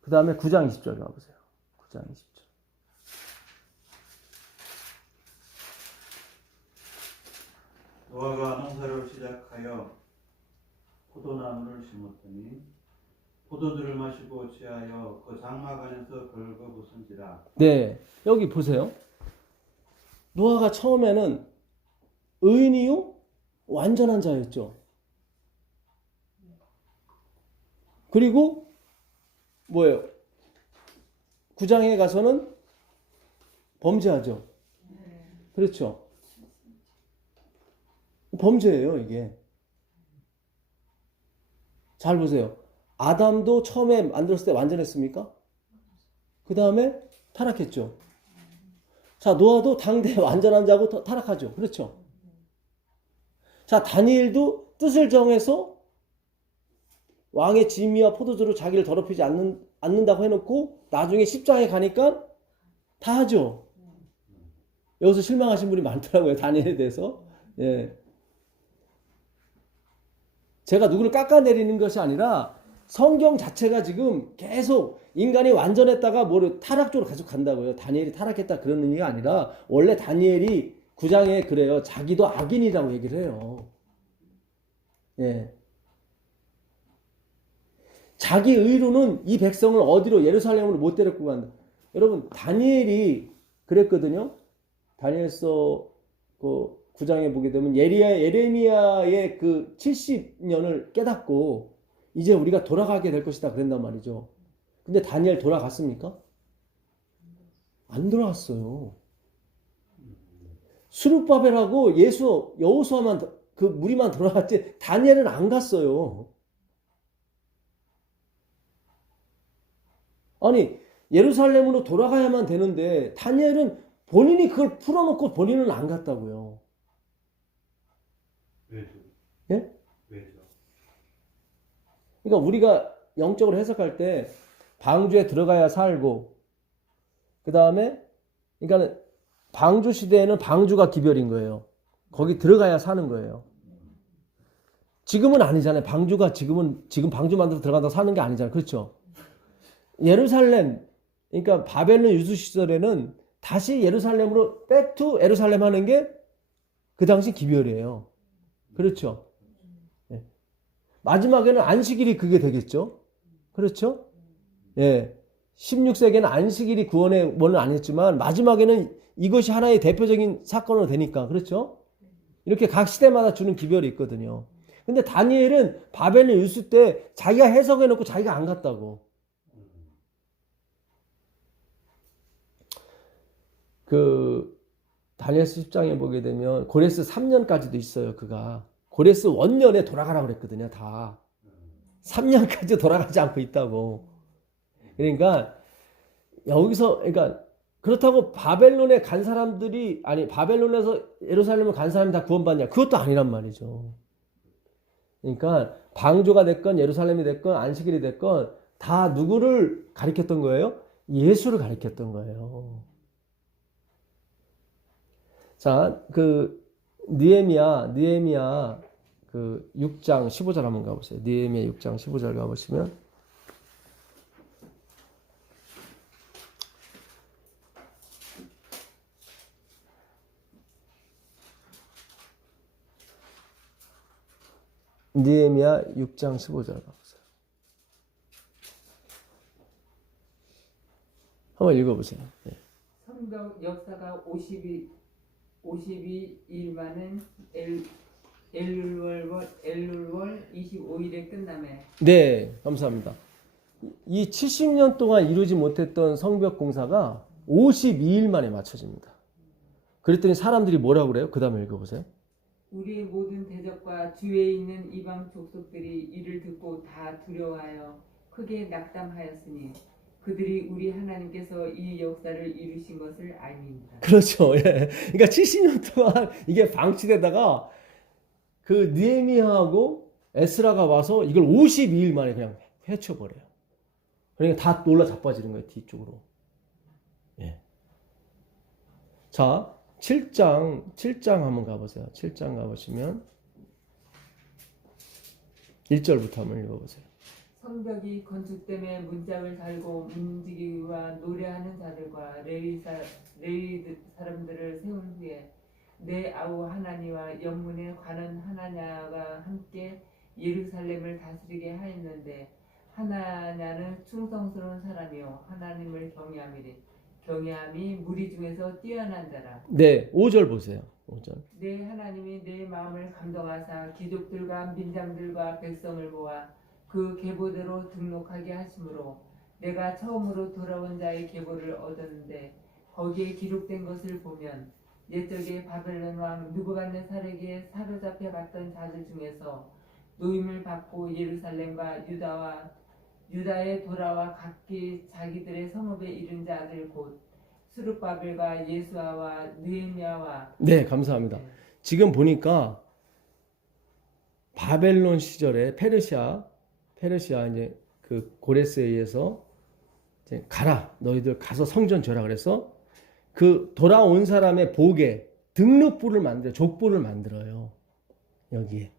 그 다음에 9장 20절 가보세요. 9장 20절. 노아가 농사를 시작하여 포도나무를 심었더니 포도주를 마시고 취하여 그 장막 안에서 걸거벗은지라. 네, 여기 보세요. 노아가 처음에는 의인이요 완전한 자였죠. 그리고 뭐예요? 9장에 가서는 범죄하죠. 그렇죠. 범죄예요, 이게. 잘 보세요. 아담도 처음에 만들었을 때 완전했습니까? 그 다음에 타락했죠. 자, 노아도 당대 완전한 자고 타락하죠. 그렇죠. 자, 다니엘도 뜻을 정해서 왕의 진미와 포도주로 자기를 더럽히지 않는다고 해놓고 나중에 10장에 가니까 다 하죠. 여기서 실망하신 분이 많더라고요. 다니엘에 대해서. 예. 제가 누구를 깎아내리는 것이 아니라 성경 자체가 지금 계속 인간이 완전했다가 뭐를 타락 쪽으로 계속 간다고요. 다니엘이 타락했다 그런 의미가 아니라 원래 다니엘이 9장에 그래요. 자기도 악인이라고 얘기를 해요. 예. 자기 의로는 이 백성을 어디로 예루살렘으로 못 데리고 간다. 여러분 다니엘이 그랬거든요. 다니엘서 그 9장에 보게 되면 예레미야의 그 70년을 깨닫고 이제 우리가 돌아가게 될 것이다 그랬단 말이죠. 근데 다니엘 돌아갔습니까? 안 돌아갔어요. 스룹바벨하고 여호수아만 그 무리만 돌아갔지 다니엘은 안 갔어요. 아니 예루살렘으로 돌아가야만 되는데 다니엘은 본인이 그걸 풀어놓고 본인은 안 갔다고요. 왜죠? 예? 왜죠? 그러니까 우리가 영적으로 해석할 때 방주에 들어가야 살고 그 다음에 그러니까 방주 시대에는 방주가 기별인 거예요. 거기 들어가야 사는 거예요. 지금은 아니잖아요. 방주가 지금 방주 만들어 들어간다고 사는 게 아니잖아요. 그렇죠? 예루살렘 그러니까 바벨론 유수 시절에는 다시 예루살렘으로 백투 예루살렘 하는 게 그 당시 기별이에요. 그렇죠? 예. 마지막에는 안식일이 그게 되겠죠? 그렇죠? 예. 16세기에는 안식일이 구원의 원은 아니었지만 마지막에는 이것이 하나의 대표적인 사건으로 되니까 그렇죠? 이렇게 각 시대마다 주는 기별이 있거든요. 근데 다니엘은 바벨론 유수 때 자기가 해석해 놓고 자기가 안 갔다고. 그 다니엘서 10장에 보게 되면 고레스 3년까지도 있어요. 그가 고레스 원년에 돌아가라고 그랬거든요. 다 3년까지 돌아가지 않고 있다고. 그러니까 여기서 그러니까 그렇다고 바벨론에 간 사람들이 아니 바벨론에서 예루살렘을 간 사람이 다 구원받냐? 그것도 아니란 말이죠. 그러니까 방주가 됐건 예루살렘이 됐건 안식일이 됐건 다 누구를 가리켰던 거예요? 예수를 가리켰던 거예요. 자, 그 느헤미야 그 6장 15절 한번 가보세요. 느헤미야 6장 15절 가보시면 느헤미야 6장 15절 가보세요. 한번 읽어보세요. 네. 성경 역사가 52일만은 엘룰월 25일에 끝나매. 네, 감사합니다. 이 70년 동안 이루지 못했던 성벽 공사가 52일 만에 마쳐집니다. 그랬더니 사람들이 뭐라고 그래요? 그 다음에 읽어보세요. 우리의 모든 대적과 주위에 있는 이방 족속들이 이를 듣고 다 두려워하여 크게 낙담하였으니 그들이 우리 하나님께서 이 역사를 이루신 것을 알미입니다. 그렇죠. 예. 그러니까 70년 동안 이게 방치되다가 그 느헤미야하고 에스라가 와서 이걸 52일 만에 그냥 해쳐버려요. 그러니까 다 놀라 자빠지는 거예요. 뒤쪽으로. 예. 자, 7장 한번 가보세요. 7장 가보시면 1절부터 한번 읽어보세요. 성벽이 건축됨에 문짝을 달고 문지기와 노래하는 자들과 레위 사람들을 세운 후에 내 아우 하나니와 영문에 관한 하나냐가 함께 예루살렘을 다스리게 하였는데 하나냐는 충성스러운 사람이요 하나님을 경외함이 무리 중에서 뛰어난 자라. 네, 5절 보세요. 5절. 내 하나님이 내 마음을 감동하사 귀족들과 민장들과 백성을 모아 그 계보대로 등록하게 하심으로 내가 처음으로 돌아온 자의 계보를 얻었는데 거기에 기록된 것을 보면 옛적에 바벨론 왕 느부갓네살에게 사로잡혀 갔던 자들 중에서 노임을 받고 예루살렘과 유다에 돌아와 각기 자기들의 성읍에 이른 자들 곧 스룹바벨과 예수아와 느헤미야와. 네, 감사합니다. 지금 보니까 바벨론 시절에 페르시아 이제 그 고레스에 의해서 이제 가라, 너희들 가서 성전 지어라 그래서 그 돌아온 사람의 복에 등록부를 족보를 만들어요. 여기에.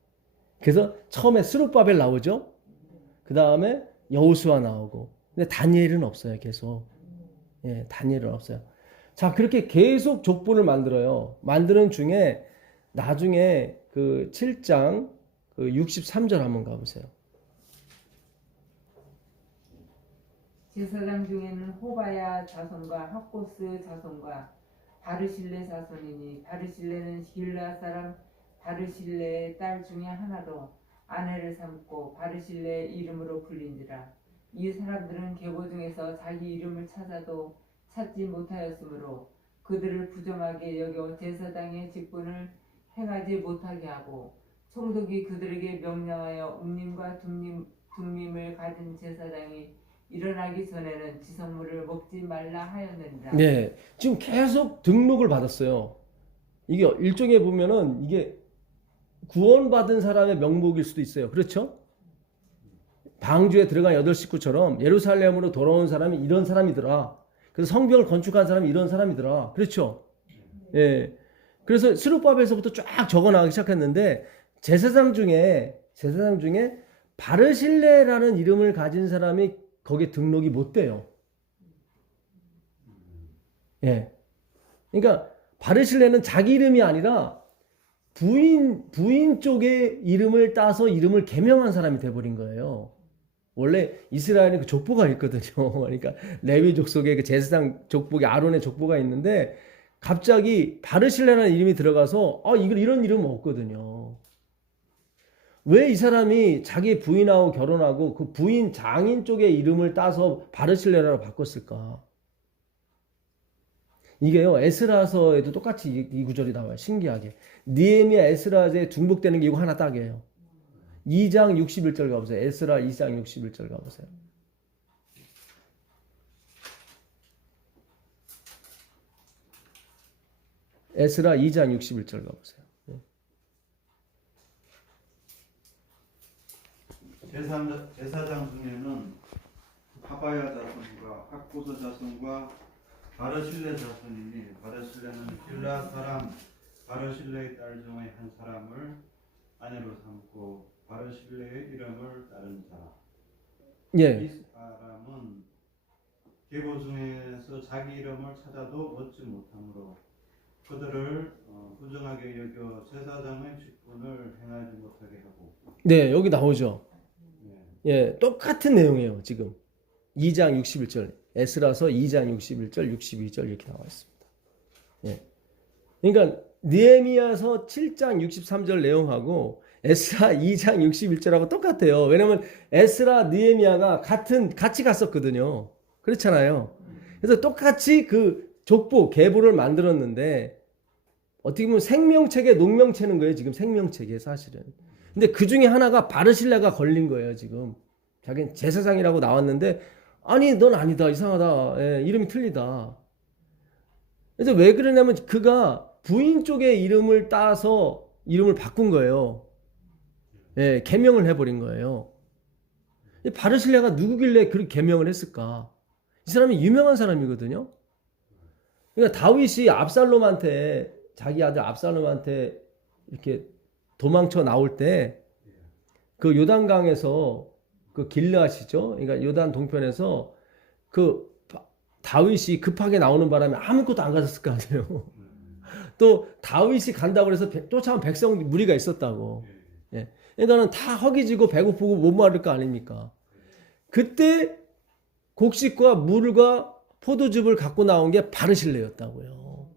그래서 처음에 스룹바벨 나오죠. 그 다음에 여호수아 나오고. 근데 다니엘은 없어요. 계속. 예, 다니엘은 없어요. 자, 그렇게 계속 족보를 만들어요. 만드는 중에 나중에 그 7장 그 63절 한번 가보세요. 제사장 중에는 호바야 자손과 학고스 자손과 바르실레 자손이니 바르실레는 길라 사람 바르실레의 딸 중에 하나로 아내를 삼고 바르실레의 이름으로 불린지라. 이 사람들은 계보 중에서 자기 이름을 찾아도 찾지 못하였으므로 그들을 부정하게 여겨 제사장의 직분을 행하지 못하게 하고 총독이 그들에게 명령하여 웅림과 둠밈을 가진 제사장이 일어나기 전에는 지성물을 먹지 말라 하였느니라. 네, 지금 계속 등록을 받았어요. 이게 일종의 보면은 이게 구원받은 사람의 명목일 수도 있어요. 그렇죠? 방주에 들어간 8식구처럼 예루살렘으로 돌아온 사람이 이런 사람이더라. 그래서 성벽을 건축한 사람이 이런 사람이더라. 그렇죠? 예. 그래서 스룹바벨에서부터 쫙 적어나가기 시작했는데 제사장 중에 바르실레라는 이름을 가진 사람이 거기에 등록이 못 돼요. 예. 그러니까 바르실레는 자기 이름이 아니라 부인 쪽의 이름을 따서 이름을 개명한 사람이 돼버린 거예요. 원래 이스라엘에 그 족보가 있거든요. 그러니까 레위 족속에 그 제사장 족보에 아론의 족보가 있는데 갑자기 바르실레라는 이름이 들어가서 이런 이름은 없거든요. 왜 이 사람이 자기 부인하고 결혼하고 그 부인 장인 쪽의 이름을 따서 바르실레라로 바꿨을까? 이게요, 에스라서에도 똑같이 이 구절이 나와요. 신기하게. 느헤미야 에스라에 중복되는 게 이거 하나 딱이에요. 2장 61절 가보세요. 에스라 2장 61절 가보세요. 에스라 2장 61절 가보세요. 제사장 중에는 하바야 자손과 학고서 자손과 바르실레 자손이니 바르실레는 길라 사람 바르실레의 딸 중의 한 사람을 아내로 삼고 바르실레의 이름을 따른 자라. 예. 이 사람은 계보 중에서 자기 이름을 찾아도 얻지 못하므로 그들을 부정하게 여겨 제사장의 직분을 행하지 못하게 하고. 네, 여기 나오죠. 네. 예, 똑같은 내용이에요. 지금 2장 61절 에스라서 2장 61절 62절 이렇게 나와 있습니다. 예. 그러니까 느헤미야서 7장 63절 내용하고 에스라 2장 61절하고 똑같아요. 왜냐면 에스라 느헤미야가 같이 갔었거든요. 그렇잖아요. 그래서 똑같이 그 족보 계보를 만들었는데 어떻게 보면 생명책에 농명체는 거예요. 지금 생명책에 사실은. 근데 그 중에 하나가 바르실레가 걸린 거예요. 지금 자기는 제사장이라고 나왔는데 아니 넌 아니다, 이상하다, 예, 이름이 틀리다. 그래서 왜 그러냐면 그가 부인 쪽의 이름을 따서 이름을 바꾼 거예요. 예, 개명을 해버린 거예요. 바르실레가 누구길래 그렇게 개명을 했을까? 이 사람이 유명한 사람이거든요. 그러니까 다윗이 자기 아들 압살롬한테 이렇게 도망쳐 나올 때 그 요단강에서 그 길르앗이죠. 그러니까 요단 동편에서 그 다윗이 급하게 나오는 바람에 아무것도 안 가졌을 거 아니에요. 또 다윗이 간다고 해서 쫓아온 백성 무리가 있었다고. 예. 그러니까는 다 허기지고 배고프고 못 마를 거 아닙니까? 그때 곡식과 물과 포도즙을 갖고 나온 게 바르실레였다고요.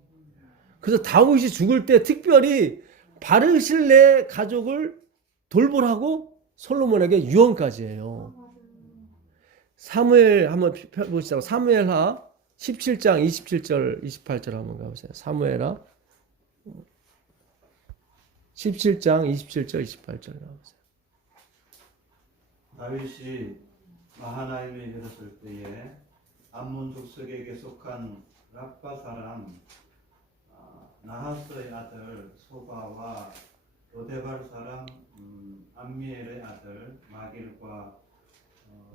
그래서 다윗이 죽을 때 특별히 바르실레 가족을 돌보라고 솔로몬에게 유언까지 해요. 사무엘 한번 보시자고. 사무엘하 17장 27절 28절 한번 가보세요. 사무엘하 17장 27절 28절 가보세요. 다윗이 마하나임에 이르렀을 때에 암몬 족속에게 속한 랍바 사람 나하스의 아들 소바와 로데발 사람 암미엘의 아들 마길과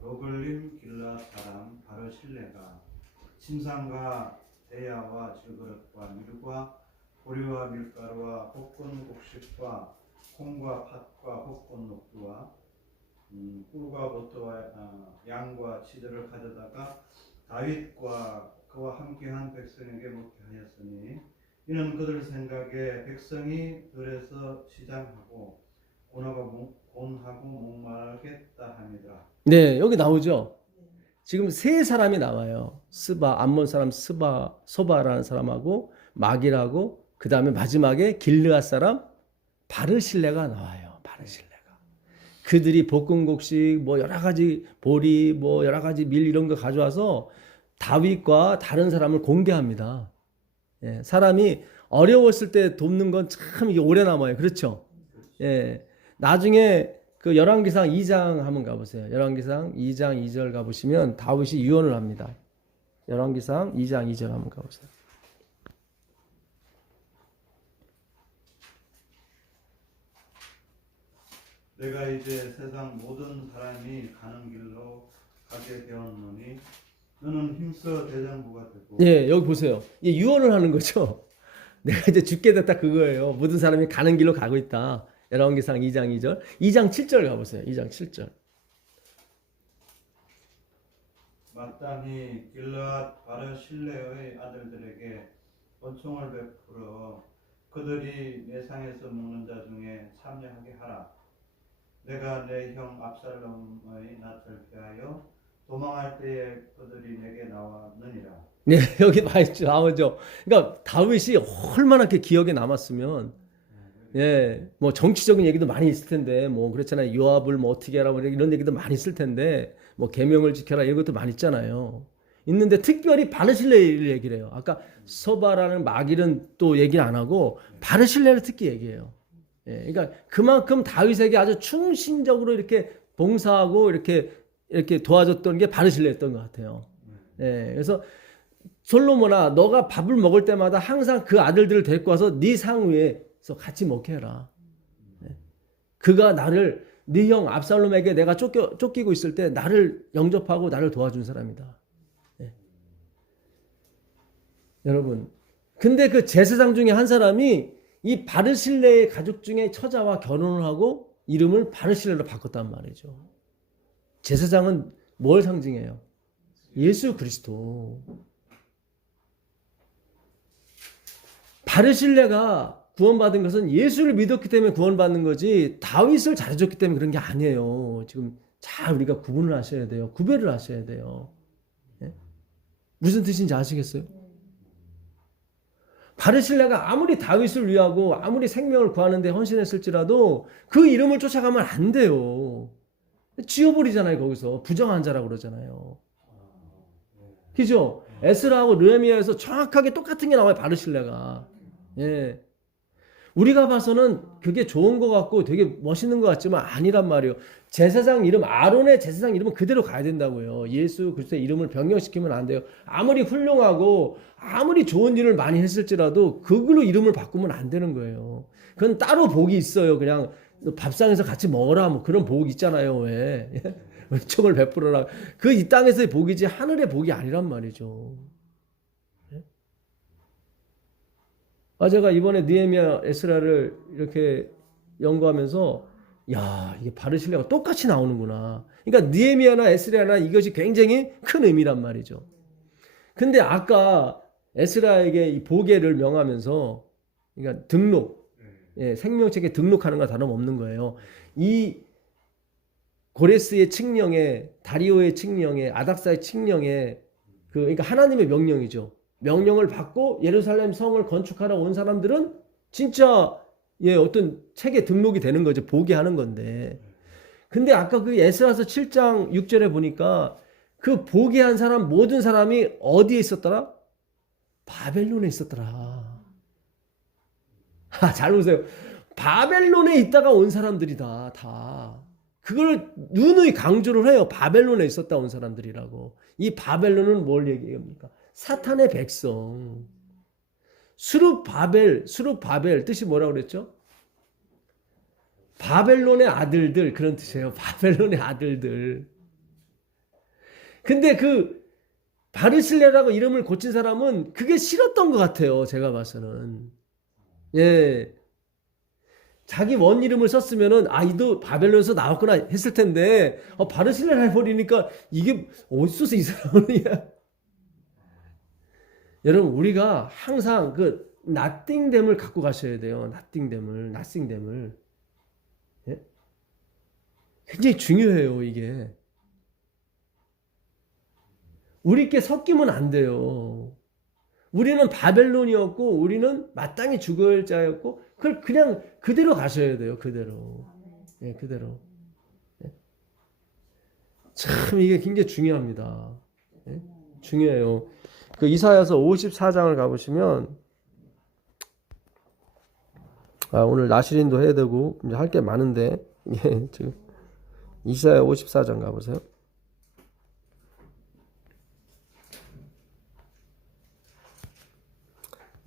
로글림 길라 사람 바르실레가 침상과 대야와 질그릇과 밀과 보리와 밀가루와 볶은 곡식과 콩과 팥과 볶은 녹두와 꿀과 버터와 양과 치즈를 가져다가 다윗과 그와 함께한 백성에게 먹게 하였으니 이는 그들 생각에 백성이 들에서 시장하고 곤하고 목마르겠다 함이더라. 네, 여기 나오죠. 지금 세 사람이 나와요. 스바, 암몬 사람 스바, 소바라는 사람하고 마길하고 그 다음에 마지막에 길르앗 사람 바르실레가 나와요. 바르실레가. 그들이 볶은 곡식, 뭐 여러 가지 보리, 뭐 여러 가지 밀 이런 거 가져와서 다윗과 다른 사람을 공개합니다. 예, 사람이 어려웠을 때 돕는 건 참 이게 오래 남아요. 그렇죠? 예, 나중에 그 열왕기상 2장 한번 가보세요. 열왕기상 2장 2절 가보시면 다윗이 유언을 합니다. 열왕기상 2장 2절 한번 가보세요. 내가 이제 세상 모든 사람이 가는 길로 가게 되었노니 너는 힘써 대장부가 되고. 예, 여기 보세요. 이 유언을 하는 거죠. 내가 이제 죽게 됐다 그거예요. 모든 사람이 가는 길로 가고 있다. 열왕기상 2장 2절. 2장 7절 가보세요. 2장 7절. 마땅히 길르앗 바르실레의 아들들에게 권총을 베풀어 그들이 내 상에서 먹는 자 중에 참여하게 하라. 내가 내 형 압살롬의 낯을 피하여 도망할 때에 그들이 내게 나왔느니라. 네, 여기 나오죠. 그러니까 다윗이 얼마나 이렇게 기억에 남았으면, 예, 뭐 정치적인 얘기도 많이 있을 텐데, 뭐 그렇잖아요. 요압을 뭐 어떻게 하라, 뭐 이런 얘기도 많이 있을 텐데, 뭐 계명을 지켜라 이런 것도 많이 있잖아요. 있는데 특별히 바르실레를 얘기를 해요. 아까 소바라는 마길은 또 얘기를 안 하고 바르실레를 특히 얘기해요. 예, 그러니까 그만큼 다윗에게 아주 충신적으로 이렇게 봉사하고 이렇게 도와줬던 게 바르실레였던 것 같아요. 예, 그래서 솔로몬아, 너가 밥을 먹을 때마다 항상 그 아들들을 데리고 와서 네 상 위에서 같이 먹게 해라. 예. 그가 나를 네 형 압살롬에게 내가 쫓기고 있을 때 나를 영접하고 나를 도와준 사람이다. 예. 여러분, 근데 그 제사장 중에 한 사람이 이 바르실레의 가족 중에 처자와 결혼을 하고 이름을 바르실레로 바꿨단 말이죠. 제사장은 뭘 상징해요? 예수 그리스도. 바르실레가 구원받은 것은 예수를 믿었기 때문에 구원받는 거지 다윗을 잘해줬기 때문에 그런 게 아니에요. 지금 잘 우리가 구분을 하셔야 돼요. 구별을 하셔야 돼요. 예? 무슨 뜻인지 아시겠어요? 바르실레가 아무리 다윗을 위하고 아무리 생명을 구하는 데 헌신했을지라도 그 이름을 쫓아가면 안 돼요. 지워버리잖아요. 거기서 부정한 자라고 그러잖아요. 그죠? 에스라하고 느헤미야에서 정확하게 똑같은 게 나와요. 바르실레가. 예. 우리가 봐서는 그게 좋은 것 같고 되게 멋있는 것 같지만 아니란 말이에요. 제사장 이름, 아론의 제사장 이름은 그대로 가야 된다고요. 예수 그리스도의 이름을 변경시키면 안 돼요. 아무리 훌륭하고 아무리 좋은 일을 많이 했을지라도 그걸로 이름을 바꾸면 안 되는 거예요. 그건 따로 복이 있어요. 그냥 밥상에서 같이 먹어라 뭐 그런 복 있잖아요. 왜? 은총을 베풀어라. 그 이 땅에서의 복이지 하늘의 복이 아니란 말이죠. 제가 이번에 느헤미야 에스라를 이렇게 연구하면서 야, 이게 바르실레가 똑같이 나오는구나. 그러니까 느헤미야나 에스라나 이것이 굉장히 큰 의미란 말이죠. 근데 아까 에스라에게 이 보게를 명하면서 그러니까 등록, 예, 생명책에 등록하는 거 다름없는 거예요. 이 고레스의 칙령에, 다리오의 칙령에, 아닥사의 칙령에 그러니까 하나님의 명령이죠. 명령을 받고 예루살렘 성을 건축하러 온 사람들은 진짜 어떤 책에 등록이 되는 거죠. 보게 하는 건데. 근데 아까 그 에스라서 7장 6절에 보니까 그 보게 한 사람 모든 사람이 어디에 있었더라? 바벨론에 있었더라. 잘 보세요. 바벨론에 있다가 온 사람들이다. 다. 그걸 누누이 강조를 해요. 바벨론에 있었다 온 사람들이라고. 이 바벨론은 뭘 얘기합니까? 사탄의 백성. 수룹바벨 뜻이 뭐라고 그랬죠? 바벨론의 아들들 그런 뜻이에요. 바벨론의 아들들. 근데 그 바르실레라고 이름을 고친 사람은 그게 싫었던 것 같아요. 제가 봐서는. 자기 원 이름을 썼으면은 이도 바벨론에서 나왔구나 했을 텐데 바르실레라 해버리니까 이게 어디서 이 사람은 여러분 우리가 항상 그 nothingness 갖고 가셔야 돼요. nothingness. 굉장히 중요해요. 이게 우리께 섞이면 안 돼요. 우리는 바벨론이었고 우리는 마땅히 죽을 자였고 그걸 그냥 그대로 가셔야 돼요. 그대로. 그대로. 참 이게 굉장히 중요합니다. 중요해요. 그 이사야서 54장을 가보시면 오늘 나시린도 해야 되고 이제 할 게 많은데 지금 이사야 54장 가보세요.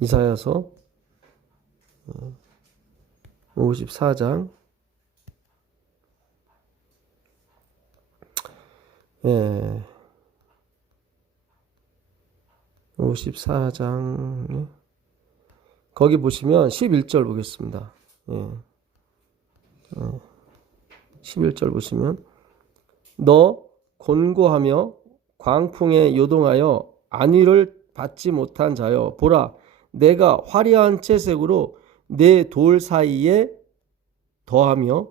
이사야서 54장 54장 거기 보시면 11절 보겠습니다. 11절 보시면 너 곤고하며 광풍에 요동하여 안위를 받지 못한 자여 보라 내가 화려한 채색으로 내 돌 사이에 더하며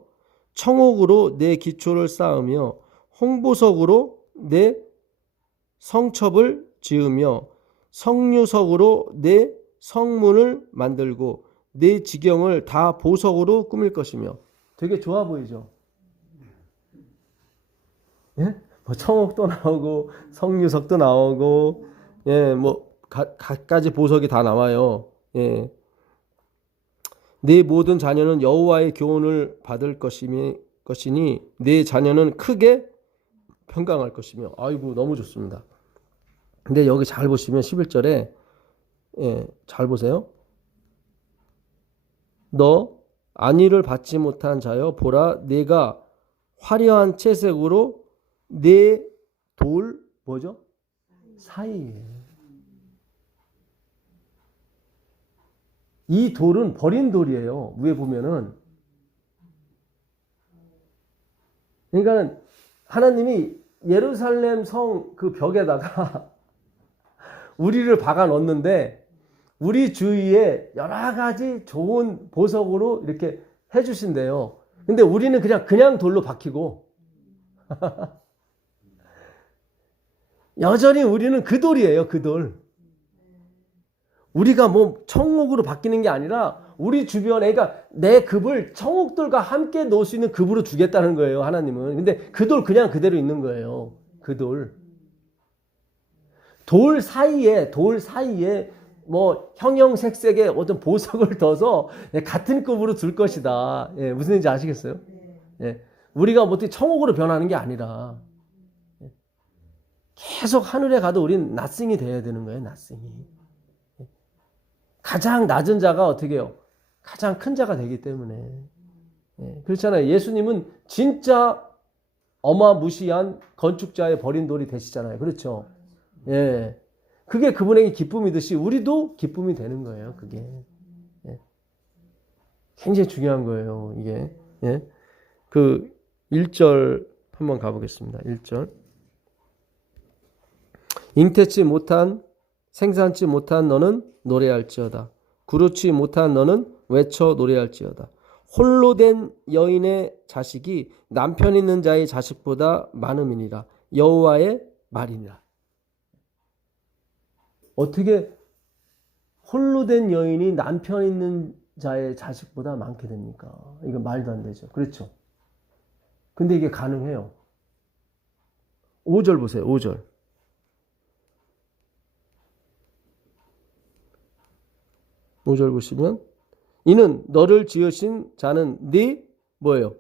청옥으로 내 기초를 쌓으며 홍보석으로 내 성첩을 지으며 성류석으로 내 성문을 만들고 내 지경을 다 보석으로 꾸밀 것이며 되게 좋아 보이죠? 뭐 청옥도 나오고 성류석도 나오고 뭐 갖가지 보석이 다 나와요. 내 모든 자녀는 여호와의 교훈을 받을 것이니 내 자녀는 크게 평강할 것이며 아이고 너무 좋습니다. 근데 여기 잘 보시면 11절에 잘 보세요. 너 안위를 받지 못한 자여 보라 내가 화려한 채색으로 내 돌 뭐죠? 사이에 이 돌은 버린 돌이에요. 위에 보면은 그러니까 하나님이 예루살렘 성 그 벽에다가 우리를 박아 넣었는데 우리 주위에 여러 가지 좋은 보석으로 이렇게 해주신대요. 근데 우리는 그냥 돌로 박히고 여전히 우리는 그 돌이에요. 그 돌. 우리가 뭐 청옥으로 바뀌는 게 아니라 우리 주변에 그러니까 내 급을 청옥들과 함께 놓을 수 있는 급으로 주겠다는 거예요. 하나님은. 근데 그 돌 그냥 그대로 있는 거예요. 그 돌. 돌 사이에 뭐 형형색색의 어떤 보석을 둬서 같은 급으로 둘 것이다. 무슨 얘기인지 아시겠어요? 우리가 뭐 어떻게 청옥으로 변하는 게 아니라 계속 하늘에 가도 우린 낫싱이 돼야 되는 거예요. 낫싱이. 가장 낮은 자가 어떻게 해요? 가장 큰 자가 되기 때문에. 그렇잖아요. 예수님은 진짜 어마무시한 건축자의 버린 돌이 되시잖아요. 그렇죠? 그게 그분에게 기쁨이듯이 우리도 기쁨이 되는 거예요. 그게. 굉장히 중요한 거예요. 이게. 그 1절 한번 가보겠습니다. 1절. 잉태치 못한 생산치 못한 너는 노래할지어다. 그렇지 못한 너는 외쳐 노래할지어다. 홀로 된 여인의 자식이 남편 있는 자의 자식보다 많음이니라. 여호와의 말이니라. 어떻게 홀로 된 여인이 남편 있는 자의 자식보다 많게 됩니까? 이거 말도 안 되죠. 그렇죠? 근데 이게 가능해요. 5절 보세요. 5절. 보시면 이는 너를 지으신 자는 네 뭐예요?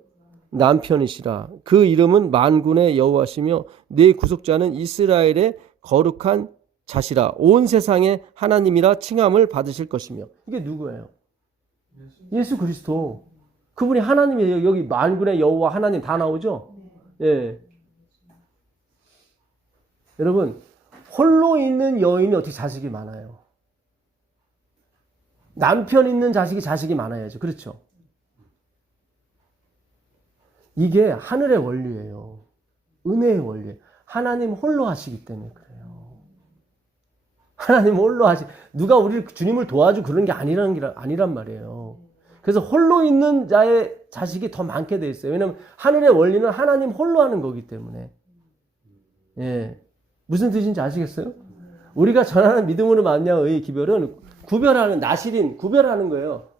남편이시라. 그 이름은 만군의 여호와시며 네 구속자는 이스라엘의 거룩한 자시라. 온 세상의 하나님이라 칭함을 받으실 것이며. 이게 누구예요? 예수 그리스도. 그분이 하나님이에요. 여기 만군의 여호와 하나님 다 나오죠? 예. 여러분, 홀로 있는 여인이 어떻게 자식이 많아요? 남편 있는 자식이 많아야죠. 그렇죠? 이게 하늘의 원리예요. 은혜의 원리예요. 하나님 홀로 하시기 때문에 그래요. 하나님 홀로 누가 우리 주님을 도와주고 그런 게 아니란 말이에요. 그래서 홀로 있는 자의 자식이 더 많게 돼 있어요. 왜냐하면 하늘의 원리는 하나님 홀로 하는 거기 때문에. 예. 무슨 뜻인지 아시겠어요? 우리가 전하는 믿음으로 말미암아 기별은 구별하는 나실인 구별하는 거예요.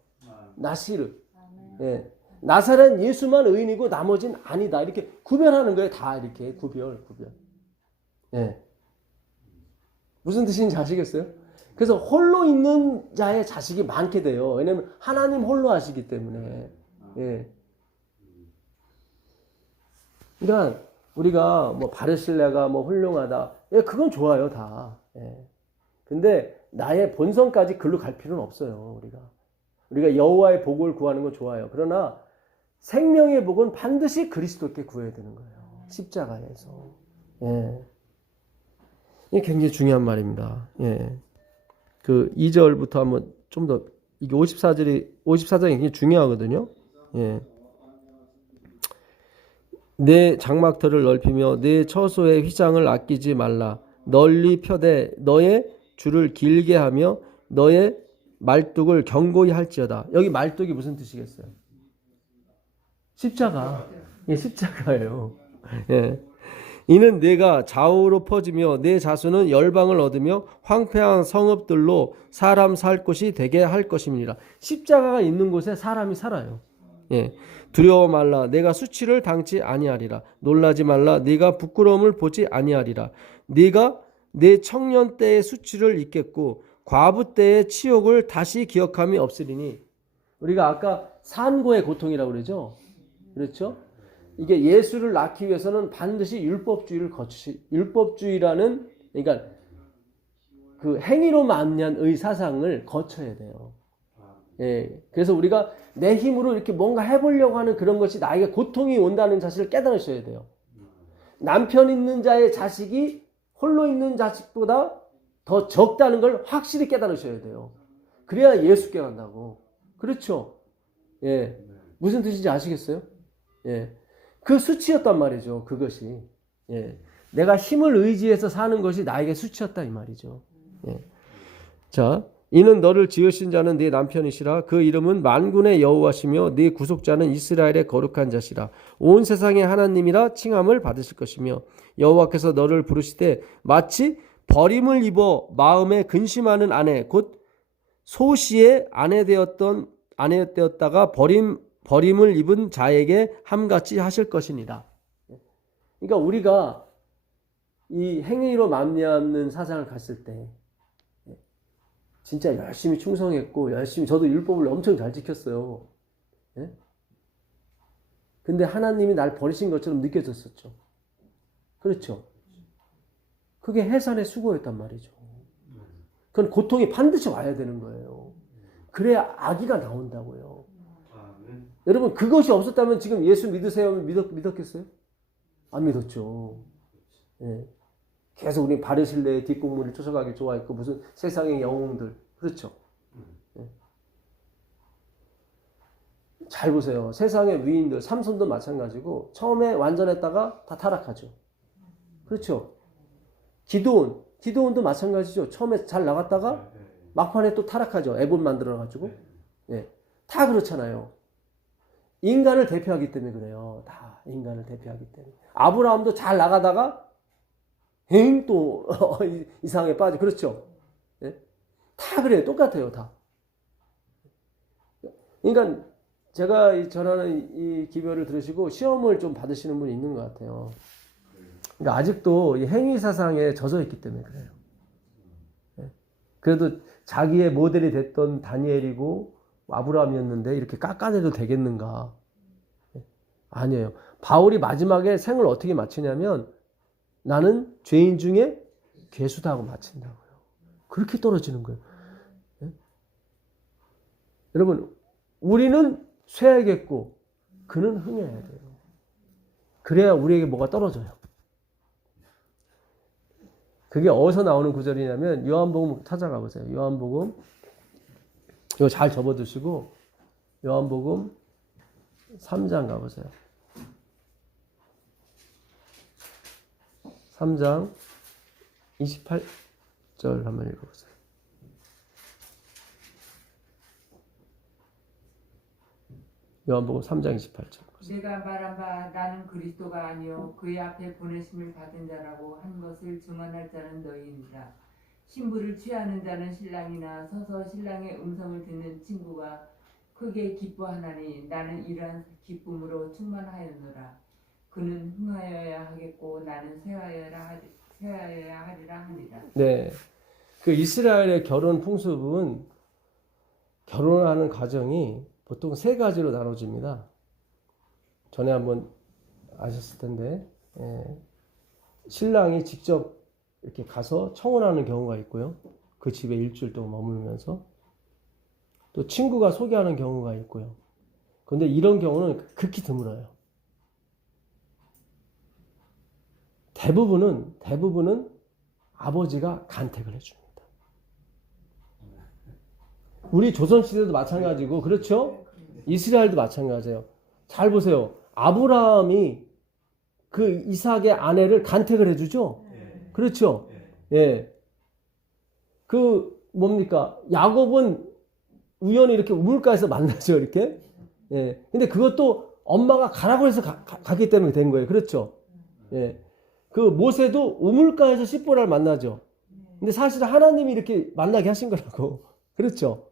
나시르. 예. 나사렛 예수만 의인이고 나머지는 아니다. 이렇게 구별하는 거예요. 다 이렇게 구별. 예. 무슨 뜻인지 아시겠어요? 그래서 홀로 있는 자의 자식이 많게 돼요. 왜냐하면 하나님 홀로 하시기 때문에. 예. 그러니까 우리가 뭐 바르실레가 뭐 훌륭하다. 예, 그건 좋아요, 다. 예. 근데 나의 본성까지 글로 갈 필요는 없어요, 우리가 여호와의 복을 구하는 건 좋아요. 그러나 생명의 복은 반드시 그리스도께 구해야 되는 거예요. 십자가에서. 예. 이게 굉장히 중요한 말입니다. 예. 그 2절부터 한번 좀 더 이게 54장이 굉장히 중요하거든요. 예. 내 장막터를 넓히며 내 처소의 휘장을 아끼지 말라. 널리 펴되 너의 줄을 길게 하며 너의 말뚝을 견고히 할지어다. 여기 말뚝이 무슨 뜻이겠어요? 십자가. 예, 십자가예요. 예. 이는 내가 좌우로 퍼지며 내 자손은 열방을 얻으며 황폐한 성읍들로 사람 살 곳이 되게 할 것임이니라. 십자가가 있는 곳에 사람이 살아요. 예. 두려워 말라. 내가 수치를 당치 아니하리라. 놀라지 말라. 네가 부끄러움을 보지 아니하리라. 네가 내 청년 때의 수치를 잊겠고 과부 때의 치욕을 다시 기억함이 없으리니. 우리가 아까 산고의 고통이라고 그러죠. 그렇죠? 이게 예수를 낳기 위해서는 반드시 율법주의라는, 그러니까 그 행위로 만난 의사상을 거쳐야 돼요. 예. 그래서 우리가 내 힘으로 이렇게 뭔가 해보려고 하는 그런 것이 나에게 고통이 온다는 사실을 깨달으셔야 돼요. 남편 있는 자의 자식이 홀로 있는 자식보다 더 적다는 걸 확실히 깨달으셔야 돼요. 그래야 예수께 간다고. 그렇죠? 예. 무슨 뜻인지 아시겠어요? 예. 그 수치였단 말이죠. 그것이. 예. 내가 힘을 의지해서 사는 것이 나에게 수치였다 이 말이죠. 예. 자, 이는 너를 지으신 자는 네 남편이시라. 그 이름은 만군의 여호와시며 네 구속자는 이스라엘의 거룩한 자시라. 온 세상의 하나님이라 칭함을 받으실 것이며 여호와께서 너를 부르시되 마치 버림을 입어 마음에 근심하는 아내 곧 소시의 아내되었다가 버림을 입은 자에게 함같이 하실 것이니라. 그러니까 우리가 이 행위로 말미암는 사상을 갔을 때 진짜 열심히 충성했고 저도 율법을 엄청 잘 지켰어요. 예? 근데 하나님이 날 버리신 것처럼 느껴졌었죠. 그렇죠? 그게 해산의 수고였단 말이죠. 그건 고통이 반드시 와야 되는 거예요. 그래야 아기가 나온다고요. 여러분 그것이 없었다면 지금 예수 믿으세요? 믿었겠어요? 안 믿었죠. 예. 계속 우리 바르실레의 뒷공문을 쫓아가길 좋아했고 무슨 세상의 영웅들. 그렇죠. 예. 잘 보세요. 세상의 위인들 삼손도 마찬가지고 처음에 완전했다가 다 타락하죠. 그렇죠. 기드온도 마찬가지죠. 처음에 잘 나갔다가 막판에 또 타락하죠. 애봇 만들어가지고. 예. 다 그렇잖아요. 인간을 대표하기 때문에 그래요. 다 인간을 대표하기 때문에. 아브라함도 잘 나가다가 또 이상하게 빠져. 그렇죠? 예? 다 그래요. 똑같아요. 다. 그러니까 제가 전하는 이 기별을 들으시고 시험을 좀 받으시는 분이 있는 것 같아요. 그러니까 아직도 이 행위 사상에 젖어 있기 때문에 그래요. 예? 그래도 자기의 모델이 됐던 다니엘이고 아브라함이었는데 이렇게 깎아내도 되겠는가? 예? 아니에요. 바울이 마지막에 생을 어떻게 마치냐면 나는 죄인 중에 괴수다 하고 마친다고요. 그렇게 떨어지는 거예요. 예? 여러분, 우리는 쇠야겠고 그는 흥해야 돼요. 그래야 우리에게 뭐가 떨어져요. 그게 어디서 나오는 구절이냐면 요한복음 찾아가 보세요. 요한복음 이거 잘 접어두시고 요한복음 3장 가보세요. 3장 28절 한번 읽어보세요. 요한복음 3장 28절. 내가 말한 바 나는 그리스도가 아니요 그의 앞에 보내심을 받은 자라고 한 것을 증언할 자는 너희니라. 신부를 취하는 자는 신랑이나 서서 신랑의 음성을 듣는 친구가 크게 기뻐하나니 나는 이러한 기쁨으로 충만하였노라. 그는 흥하여야 하겠고 나는 쇠하여야 하리라 하니라. 네, 그 이스라엘의 결혼 풍습은 결혼하는 과정이 보통 세 가지로 나눠집니다. 전에 한번 아셨을 텐데 신랑이 직접 이렇게 가서 청혼하는 경우가 있고요. 그 집에 일주일 동안 머물면서 또 친구가 소개하는 경우가 있고요. 그런데 이런 경우는 극히 드물어요. 대부분은 아버지가 간택을 해줍니다. 우리 조선시대도 마찬가지고 그렇죠? 이스라엘도 마찬가지예요. 잘 보세요. 아브라함이 그 이삭의 아내를 간택을 해주죠? 그렇죠? 예. 그 뭡니까? 야곱은 우연히 이렇게 우물가에서 만나죠, 이렇게. 예. 근데 그것도 엄마가 가라고 해서 갔기 때문에 된 거예요. 그렇죠? 예. 그 모세도 우물가에서 십보라를 만나죠. 근데 사실 하나님이 이렇게 만나게 하신 거라고. 그렇죠?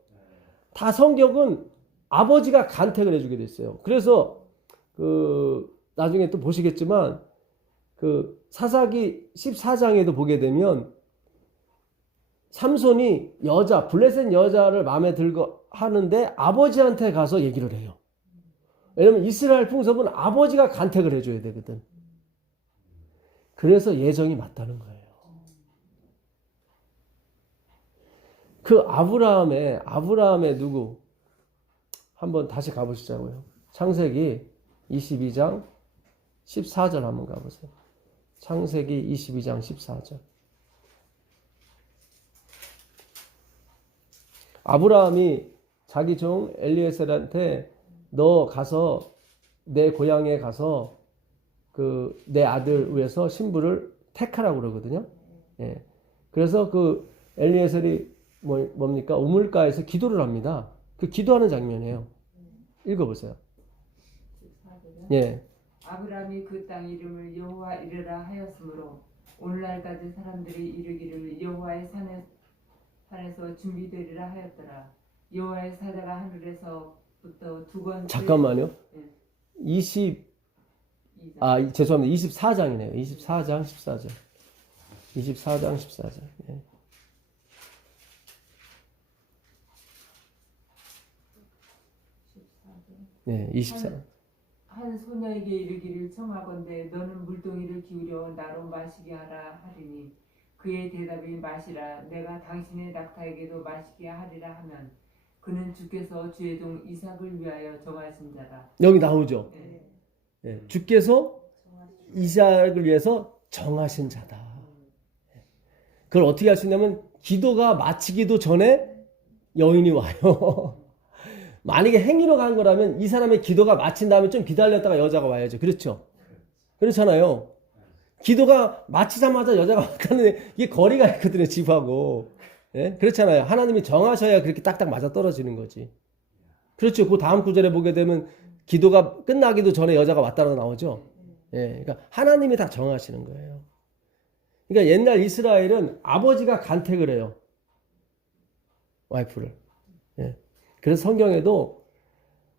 다 성격은 아버지가 간택을 해주게 됐어요. 그래서 나중에 또 보시겠지만 그 사사기 14장에도 보게 되면 삼손이 블레셋 여자를 마음에 들고 하는데 아버지한테 가서 얘기를 해요. 왜냐면 이스라엘 풍습은 아버지가 간택을 해줘야 되거든. 그래서 예정이 맞다는 거예요. 그 아브라함의 누구? 한번 다시 가보시자고요. 창세기 22장 14절 한번 가보세요. 창세기 22장 14절. 아브라함이 자기 종 엘리에셀한테 너 가서 내 고향에 가서 내 아들 위해서 신부를 택하라고 그러거든요. 예. 그래서 그 엘리에셀이 뭡니까? 우물가에서 기도를 합니다. 그 기도하는 장면이에요. 읽어보세요. 예. 아브라함이 그 땅 이름을 여호와 이르라 하였으므로 오늘날까지 사람들이 이르기를 여호와의 산에서 준비되리라 하였더라. 여호와의 사자가 하늘에서부터 두 번 잠깐만요. 예. 죄송합니다. 24장이네요. 24장 14절. 24장 14절. 예. 네, 24. 한 소녀에게 이르기를 청하건대 너는 물동이를 기울여 나로 마시게 하라 하리니 그의 대답이 마시라 내가 당신의 낙타에게도 마시게 하리라 하면 그는 주께서 주의 종 이삭을 위하여 정하신 자라. 여기 나오죠. 네. 예, 주께서 이삭을 위해서 정하신 자다. 그걸 어떻게 할 수 있냐면 기도가 마치기도 전에 여인이 와요. 만약에 행위로 간 거라면 이 사람의 기도가 마친 다음에 좀 기다렸다가 여자가 와야죠. 그렇죠? 그렇잖아요. 기도가 마치자마자 여자가 가는데 이게 거리가 있거든요. 집하고. 예? 그렇잖아요. 하나님이 정하셔야 그렇게 딱딱 맞아 떨어지는 거지. 그렇죠. 그 다음 구절에 보게 되면 기도가 끝나기도 전에 여자가 왔다고 나오죠. 예, 그러니까 하나님이 다 정하시는 거예요. 그러니까 옛날 이스라엘은 아버지가 간택을 해요. 와이프를. 예. 그래서 성경에도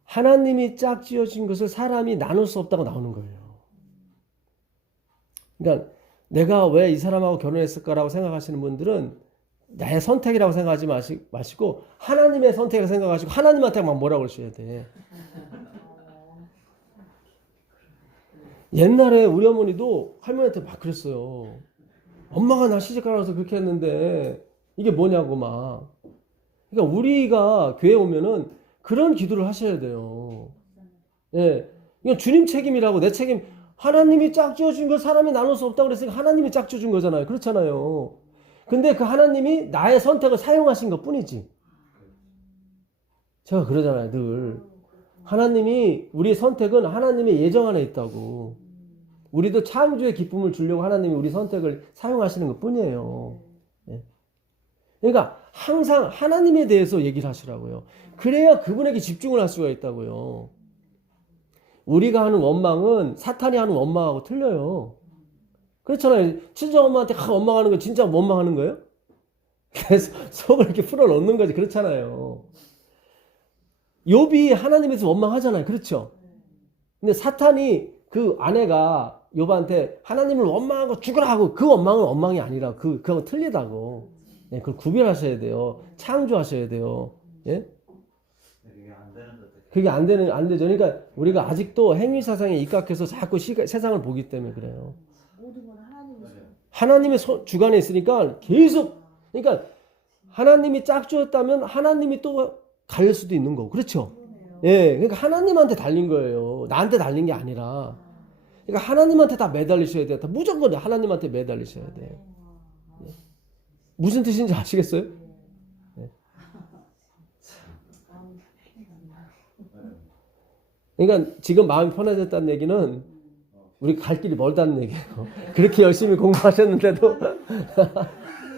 하나님이 짝지어진 것을 사람이 나눌 수 없다고 나오는 거예요. 그러니까 내가 왜 이 사람하고 결혼했을까라고 생각하시는 분들은 나의 선택이라고 생각하지 마시고 하나님의 선택을 생각하시고 하나님한테 막 뭐라고 그러셔야 돼. 옛날에 우리 어머니도 할머니한테 막 그랬어요. 엄마가 나 시집가라서 그렇게 했는데 이게 뭐냐고 막. 그러니까 우리가 교회 오면은 그런 기도를 하셔야 돼요. 예. 이건 주님 책임이라고 내 책임. 하나님이 짝지어준 걸 사람이 나눌 수 없다고 그랬으니까 하나님이 짝지어준 거잖아요. 그렇잖아요. 근데 그 하나님이 나의 선택을 사용하신 것 뿐이지. 제가 그러잖아요, 늘. 하나님이, 우리의 선택은 하나님의 예정 안에 있다고. 우리도 창조의 기쁨을 주려고 하나님이 우리 선택을 사용하시는 것 뿐이에요. 예. 그러니까 항상 하나님에 대해서 얘기를 하시라고요. 그래야 그분에게 집중을 할 수가 있다고요. 우리가 하는 원망은 사탄이 하는 원망하고 틀려요. 그렇잖아요. 친정 엄마한테 원망하는 거 진짜 원망하는 거예요? 그래서 속을 이렇게 풀어 놓는 거지. 그렇잖아요. 욥이 하나님에서 원망하잖아요. 그렇죠? 근데 사탄이 그 아내가 욥한테 하나님을 원망하고 죽으라 하고 그 원망은 원망이 아니라 그거 틀리다고. 예, 그걸 구별하셔야 돼요. 창조하셔야 돼요. 예? 그게 안 되죠. 그러니까 우리가 아직도 행위사상에 입각해서 자꾸 세상을 보기 때문에 그래요. 모든 건 하나님의 주관에 있으니까 계속, 그러니까 하나님이 짝주었다면 하나님이 또 갈릴 수도 있는 거고. 그렇죠? 예, 그러니까 하나님한테 달린 거예요. 나한테 달린 게 아니라. 그러니까 하나님한테 다 매달리셔야 돼요. 다 무조건 하나님한테 매달리셔야 돼요. 예. 무슨 뜻인지 아시겠어요? 예. 그러니까 지금 마음이 편해졌다는 얘기는 우리 갈 길이 멀다는 얘기예요. 그렇게 열심히 공부하셨는데도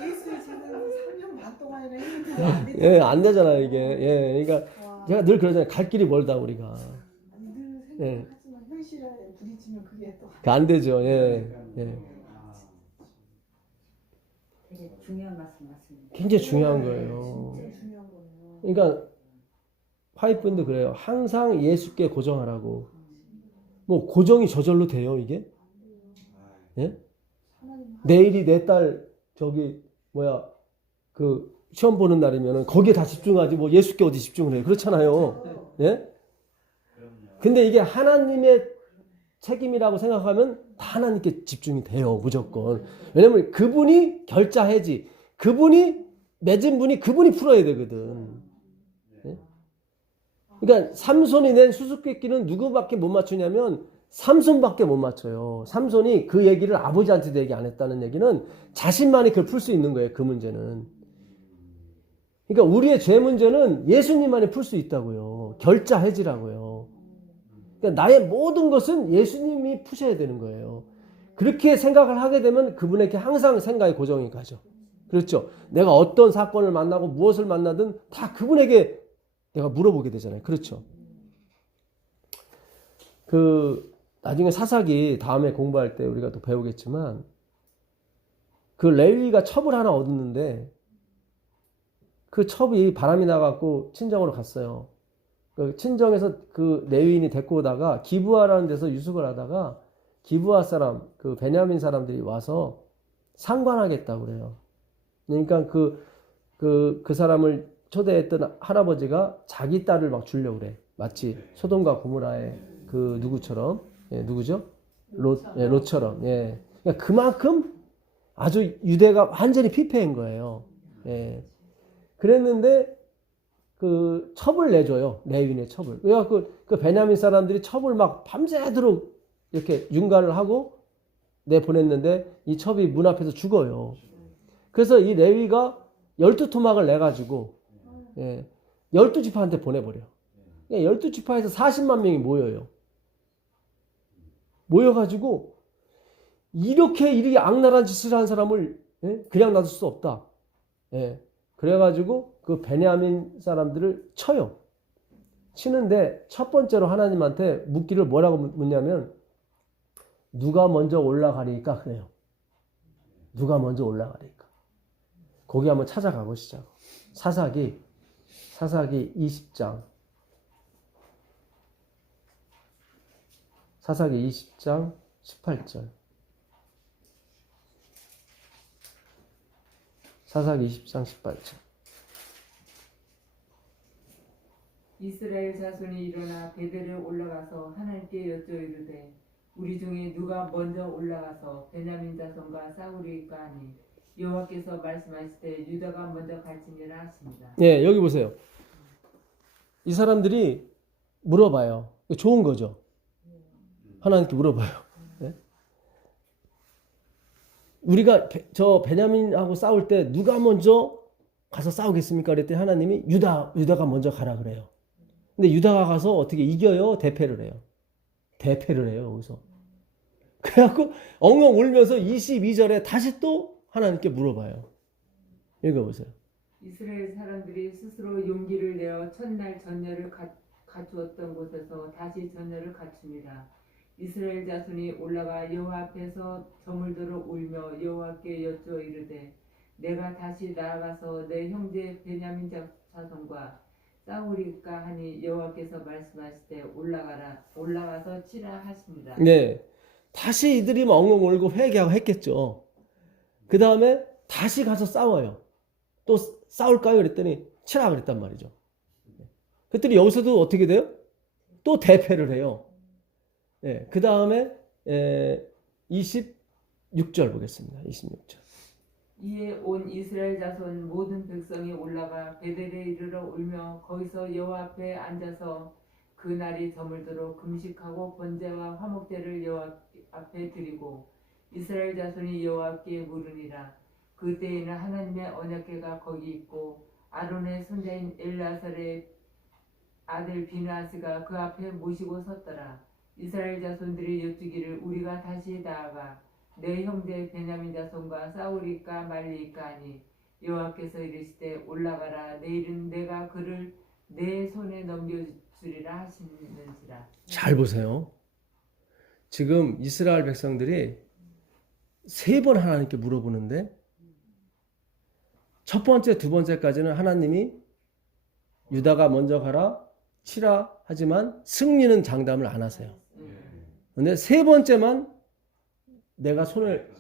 예수 지금 3년 반 동안이나 했는데 안 되잖아요. 예, 안 되잖아요, 이게. 예, 그러니까 제가 늘 그러잖아요. 갈 길이 멀다 우리가. 아니, 늘 예. 생각하지만 현실에 부딪히면 그게 또 안 되죠. 예. 예. 되게 중요한 말씀 같습니다. 굉장히 중요한 거예요. 진짜 중요한 거예요. 그러니까 파이프인도 그래요. 항상 예수께 고정하라고. 뭐 고정이 저절로 돼요, 이게? 예? 하나님 내일이 내 딸 저기 그 시험 보는 날이면은 거기에 다 집중하지 뭐 예수께 어디 집중을 해요. 그렇잖아요. 예? 근데 이게 하나님의 책임이라고 생각하면 다 하나님께 집중이 돼요, 무조건. 왜냐면 그분이 결자해지. 그분이 맺은 분이 그분이 풀어야 되거든. 예? 그러니까 삼손이 낸 수수께끼는 누구밖에 못 맞추냐면 삼손밖에 못 맞춰요. 삼손이 그 얘기를 아버지한테도 얘기 안 했다는 얘기는 자신만이 그걸 풀 수 있는 거예요. 그 문제는. 그러니까 우리의 죄 문제는 예수님만이 풀 수 있다고요. 결자해지라고요. 그러니까 나의 모든 것은 예수님이 푸셔야 되는 거예요. 그렇게 생각을 하게 되면 그분에게 항상 생각의 고정이 가죠. 그렇죠? 내가 어떤 사건을 만나고 무엇을 만나든 다 그분에게 내가 물어보게 되잖아요. 그렇죠? 나중에 사사기 다음에 공부할 때 우리가 또 배우겠지만 그 레위가 첩을 하나 얻었는데 그 첩이 바람이 나갖고 친정으로 갔어요. 그 친정에서 그 레위인이 데리고 오다가 기브아라는 데서 유숙을 하다가 기브아 사람, 그 베냐민 사람들이 와서 상관하겠다고 그래요. 그러니까 그 사람을 초대했던 할아버지가 자기 딸을 막 주려고 그래. 마치 소돔과 고모라의 그 누구처럼, 예, 누구죠? 롯처럼. 예. 그러니까 그만큼 아주 유대가 완전히 피폐한 거예요. 예. 그랬는데 그 첩을 내줘요. 레위인의 첩을. 그래갖고 그 베냐민 사람들이 첩을 막 밤새도록 이렇게 윤관을 하고 내보냈는데 이 첩이 문 앞에서 죽어요. 그래서 이 레위가 12토막을 내가지고 12지파한테 보내버려. 12지파에서 40만 명이 모여요. 모여가지고 이렇게 악랄한 짓을 한 사람을 그냥 놔둘 수 없다. 그래가지고 그 베냐민 사람들을 쳐요. 치는데 첫 번째로 하나님한테 묻기를 뭐라고 묻냐면 누가 먼저 올라가리까 그래요. 누가 먼저 올라가리까. 거기 한번 찾아가 보시자고. 사사기 20장. 사사기 20장 18절. 사사기 20장 18절. 이스라엘 자손이 일어나 베델에 올라가서 하나님께 여쭈이르되 우리 중에 누가 먼저 올라가서 베냐민 자손과 싸우리까 하니 여호와께서 말씀하시되 유다가 먼저 갈지니라 하십니다. 예, 여기 보세요. 이 사람들이 물어봐요. 좋은 거죠. 하나님께 물어봐요. 예? 우리가 저 베냐민하고 싸울 때 누가 먼저 가서 싸우겠습니까? 그랬더니 하나님이 유다가 먼저 가라 그래요. 근데 유다가 가서 어떻게 이겨요? 대패를 해요. 대패를 해요, 여기서. 그래갖고 엉엉 울면서 22절에 다시 또 하나님께 물어봐요. 읽어보세요. 이스라엘 사람들이 스스로 용기를 내어 첫날 전열을 갖추었던 곳에서 다시 전열을 갖춥니다. 이스라엘 자손이 올라가 여호와 앞에서 저물도록 울며 여호와께 여쭈어 이르되 내가 다시 나아가서 내 형제 베냐민 자손과 싸우리까 하니 여호와께서 말씀하시되 올라가서 치라 하십니다. 네. 다시 이들이 엉엉 울고 회개하고 했겠죠. 그 다음에 다시 가서 싸워요. 또 싸울까요? 그랬더니 치라 그랬단 말이죠. 그랬더니 여기서도 어떻게 돼요? 또 대패를 해요. 네. 그 다음에 26절 보겠습니다. 26절. 이에 온 이스라엘 자손 모든 백성이 올라가 베델에 이르러 울며 거기서 여호와 앞에 앉아서 그 날이 저물도록 금식하고 번제와 화목제를 여호와 앞에 드리고 이스라엘 자손이 여호와께 물으니라. 그때에는 하나님의 언약궤가 거기 있고 아론의 손자인 엘라살의 아들 비느하스가 그 앞에 모시고 섰더라. 이스라엘 자손들이 여쭈기를 우리가 다시 나아가 내 형제 베냐민 자손과 싸우리까 말리까 하니 여호와께서 이르시되 올라가라. 내일은 내가 그를 내 손에 넘겨주리라 하시는지라. 잘 보세요. 지금 이스라엘 백성들이 3번 하나님께 물어보는데 첫 번째, 두 번째까지는 하나님이 유다가 먼저 가라, 치라 하지만 승리는 장담을 안 하세요. 근데 3번째만 내가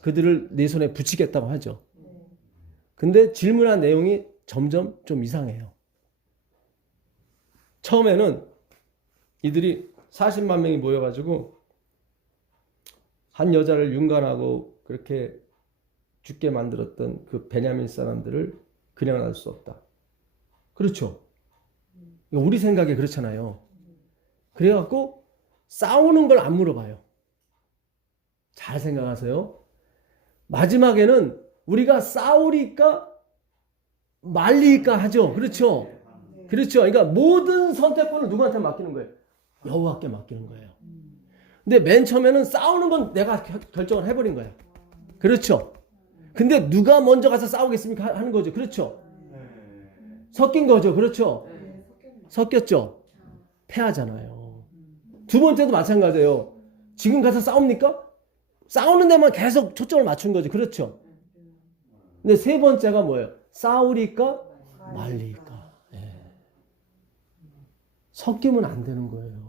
그들을 내 손에 붙이겠다고 하죠. 근데 질문한 내용이 점점 좀 이상해요. 처음에는 이들이 40만 명이 모여가지고 한 여자를 윤관하고 그렇게 죽게 만들었던 그 베냐민 사람들을 그냥 할 수 없다. 그렇죠. 우리 생각에 그렇잖아요. 그래갖고 싸우는 걸 안 물어봐요. 잘 생각하세요. 마지막에는 우리가 싸우리까 말리까 하죠. 그렇죠. 그렇죠. 그러니까 모든 선택권을 누구한테 맡기는 거예요? 여호와께 맡기는 거예요. 근데 맨 처음에는 싸우는 건 내가 결정을 해버린 거예요. 그렇죠. 근데 누가 먼저 가서 싸우겠습니까? 하는 거죠. 그렇죠. 섞인 거죠. 그렇죠. 섞였죠. 패하잖아요. 두 번째도 마찬가지예요. 지금 가서 싸웁니까? 싸우는 데만 계속 초점을 맞춘 거죠. 그렇죠. 근데 3번째가 뭐예요? 싸우리까 말리까. 예. 섞이면 안 되는 거예요.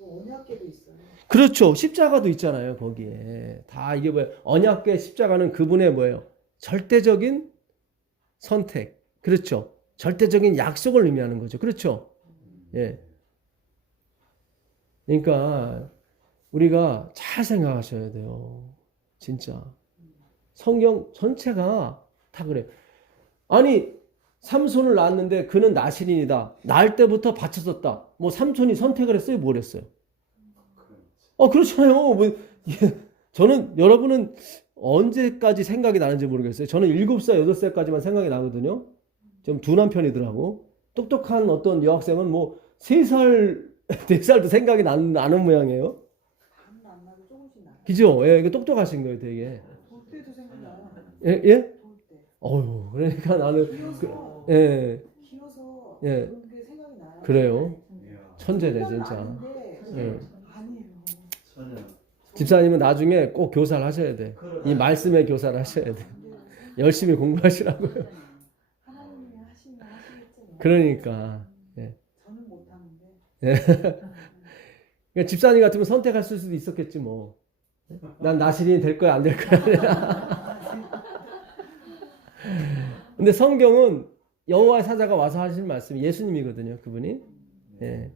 언약궤도 있어요. 그렇죠. 십자가도 있잖아요. 거기에 다 이게 뭐예요? 언약궤 십자가는 그분의 뭐예요? 절대적인 선택. 그렇죠. 절대적인 약속을 의미하는 거죠. 그렇죠. 예. 그러니까 우리가 잘 생각하셔야 돼요. 진짜. 성경 전체가 다 그래요. 아니 삼손을 낳았는데 그는 나실인이다. 낳을 때부터 바쳤었다. 뭐 삼손이 선택을 했어요? 뭘 했어요? 그렇잖아요. 뭐, 저는 여러분은 언제까지 생각이 나는지 모르겠어요. 저는 7살, 8살까지만 생각이 나거든요. 좀 둔한 편이더라고. 똑똑한 어떤 여학생은 뭐 3살, 4살도 생각이 나는 모양이에요. 안 나도 조금씩 나. 그죠? 예, 이거 똑똑하신 거예요, 되게. 돌 때도 생각나. 예? 예? 돌 때. 어휴, 그러니까 나는, 기어서 예, 기어서 예. 그런 게 생각이 나요. 그래요? 이야, 천재네 이건 진짜. 아닌데, 예. 아니에요. 전혀. 집사님은 나중에 꼭 교사를 하셔야 돼. 이 말씀의 교사를 하셔야 돼. 열심히 공부하시라고요. 하나님이 하시면 하시겠죠. 그러니까. 저는 못하는데. 그러니까 집사님 같으면 선택했을 수도 있었겠지 뭐. 난 나실인이 될 거야 안 될 거야. 근데 성경은 여호와의 사자가 와서 하신 말씀이 예수님이거든요. 그분이. 예.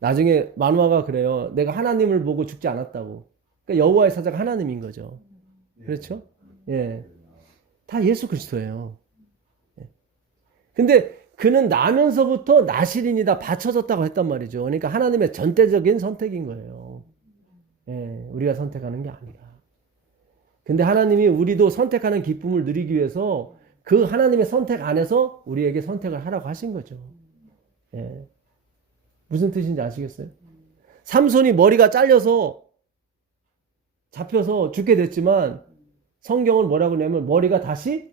나중에 만화가 그래요. 내가 하나님을 보고 죽지 않았다고. 그러니까 여호와의 사자가 하나님인 거죠. 그렇죠? 예. 다 예수 그리스도예요. 예. 근데 그는 나면서부터 나실인이다 받쳐졌다고 했단 말이죠. 그러니까 하나님의 전대적인 선택인 거예요. 예. 우리가 선택하는 게 아니라. 근데 하나님이 우리도 선택하는 기쁨을 누리기 위해서 그 하나님의 선택 안에서 우리에게 선택을 하라고 하신 거죠. 예. 무슨 뜻인지 아시겠어요? 삼손이 머리가 잘려서 잡혀서 죽게 됐지만 성경은 뭐라고 하냐면 머리가 다시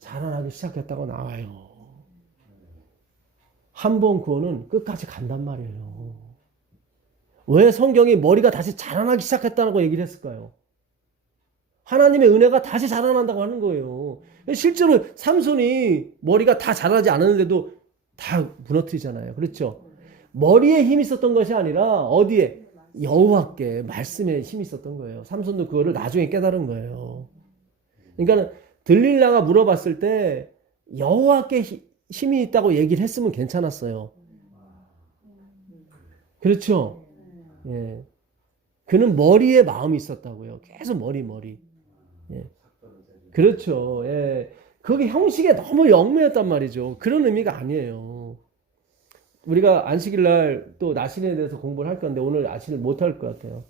자라나기 시작했다고 나와요. 한 번 구원은 끝까지 간단 말이에요. 왜 성경이 머리가 다시 자라나기 시작했다고 얘기를 했을까요? 하나님의 은혜가 다시 자라난다고 하는 거예요. 실제로 삼손이 머리가 다 자라지 않았는데도 다 무너뜨리잖아요. 그렇죠? 머리에 힘이 있었던 것이 아니라 어디에? 여호와께 말씀에 힘이 있었던 거예요. 삼손도 그거를 나중에 깨달은 거예요. 그러니까 들릴라가 물어봤을 때 여호와께 힘이 있다고 얘기를 했으면 괜찮았어요. 그렇죠? 예. 그는 머리에 마음이 있었다고요. 계속 머리. 예. 그렇죠. 예. 그게 형식에 너무 영매였단 말이죠. 그런 의미가 아니에요. 우리가 안식일 날 또 나실에 대해서 공부를 할 건데 오늘 나실을 못 할 것 같아요.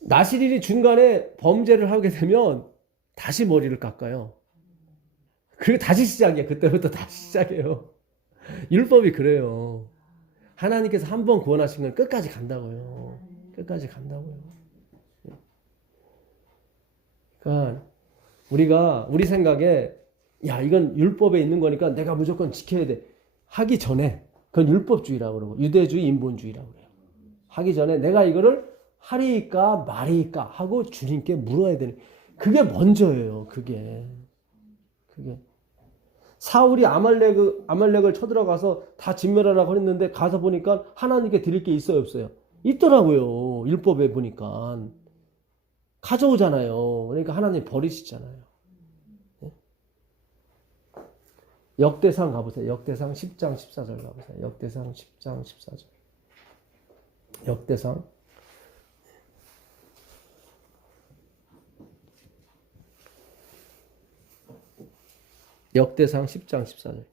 나실일이 중간에 범죄를 하게 되면 다시 머리를 깎아요. 그리고 다시 시작이에요. 그때부터 다시 시작해요. 율법이 그래요. 하나님께서 한 번 구원하신 건 끝까지 간다고요. 끝까지 간다고요. 그러니까 우리가 우리 생각에 야 이건 율법에 있는 거니까 내가 무조건 지켜야 돼. 하기 전에 그건 율법주의라고 그러고 유대주의 인본주의라고 그래요. 하기 전에 내가 이거를 하리이까 말이이까 하고 주님께 물어야 되는 그게 먼저예요. 그게 사울이 아말렉을 쳐들어가서 다 진멸하라고 했는데 가서 보니까 하나님께 드릴 게 있어요 없어요? 있더라고요. 율법에 보니까 가져오잖아요. 그러니까 하나님 버리시잖아요. 역대상 가보세요. 역대상 10장 14절 가보세요. 역대상 10장 14절. 역대상 역대상 10장 14절.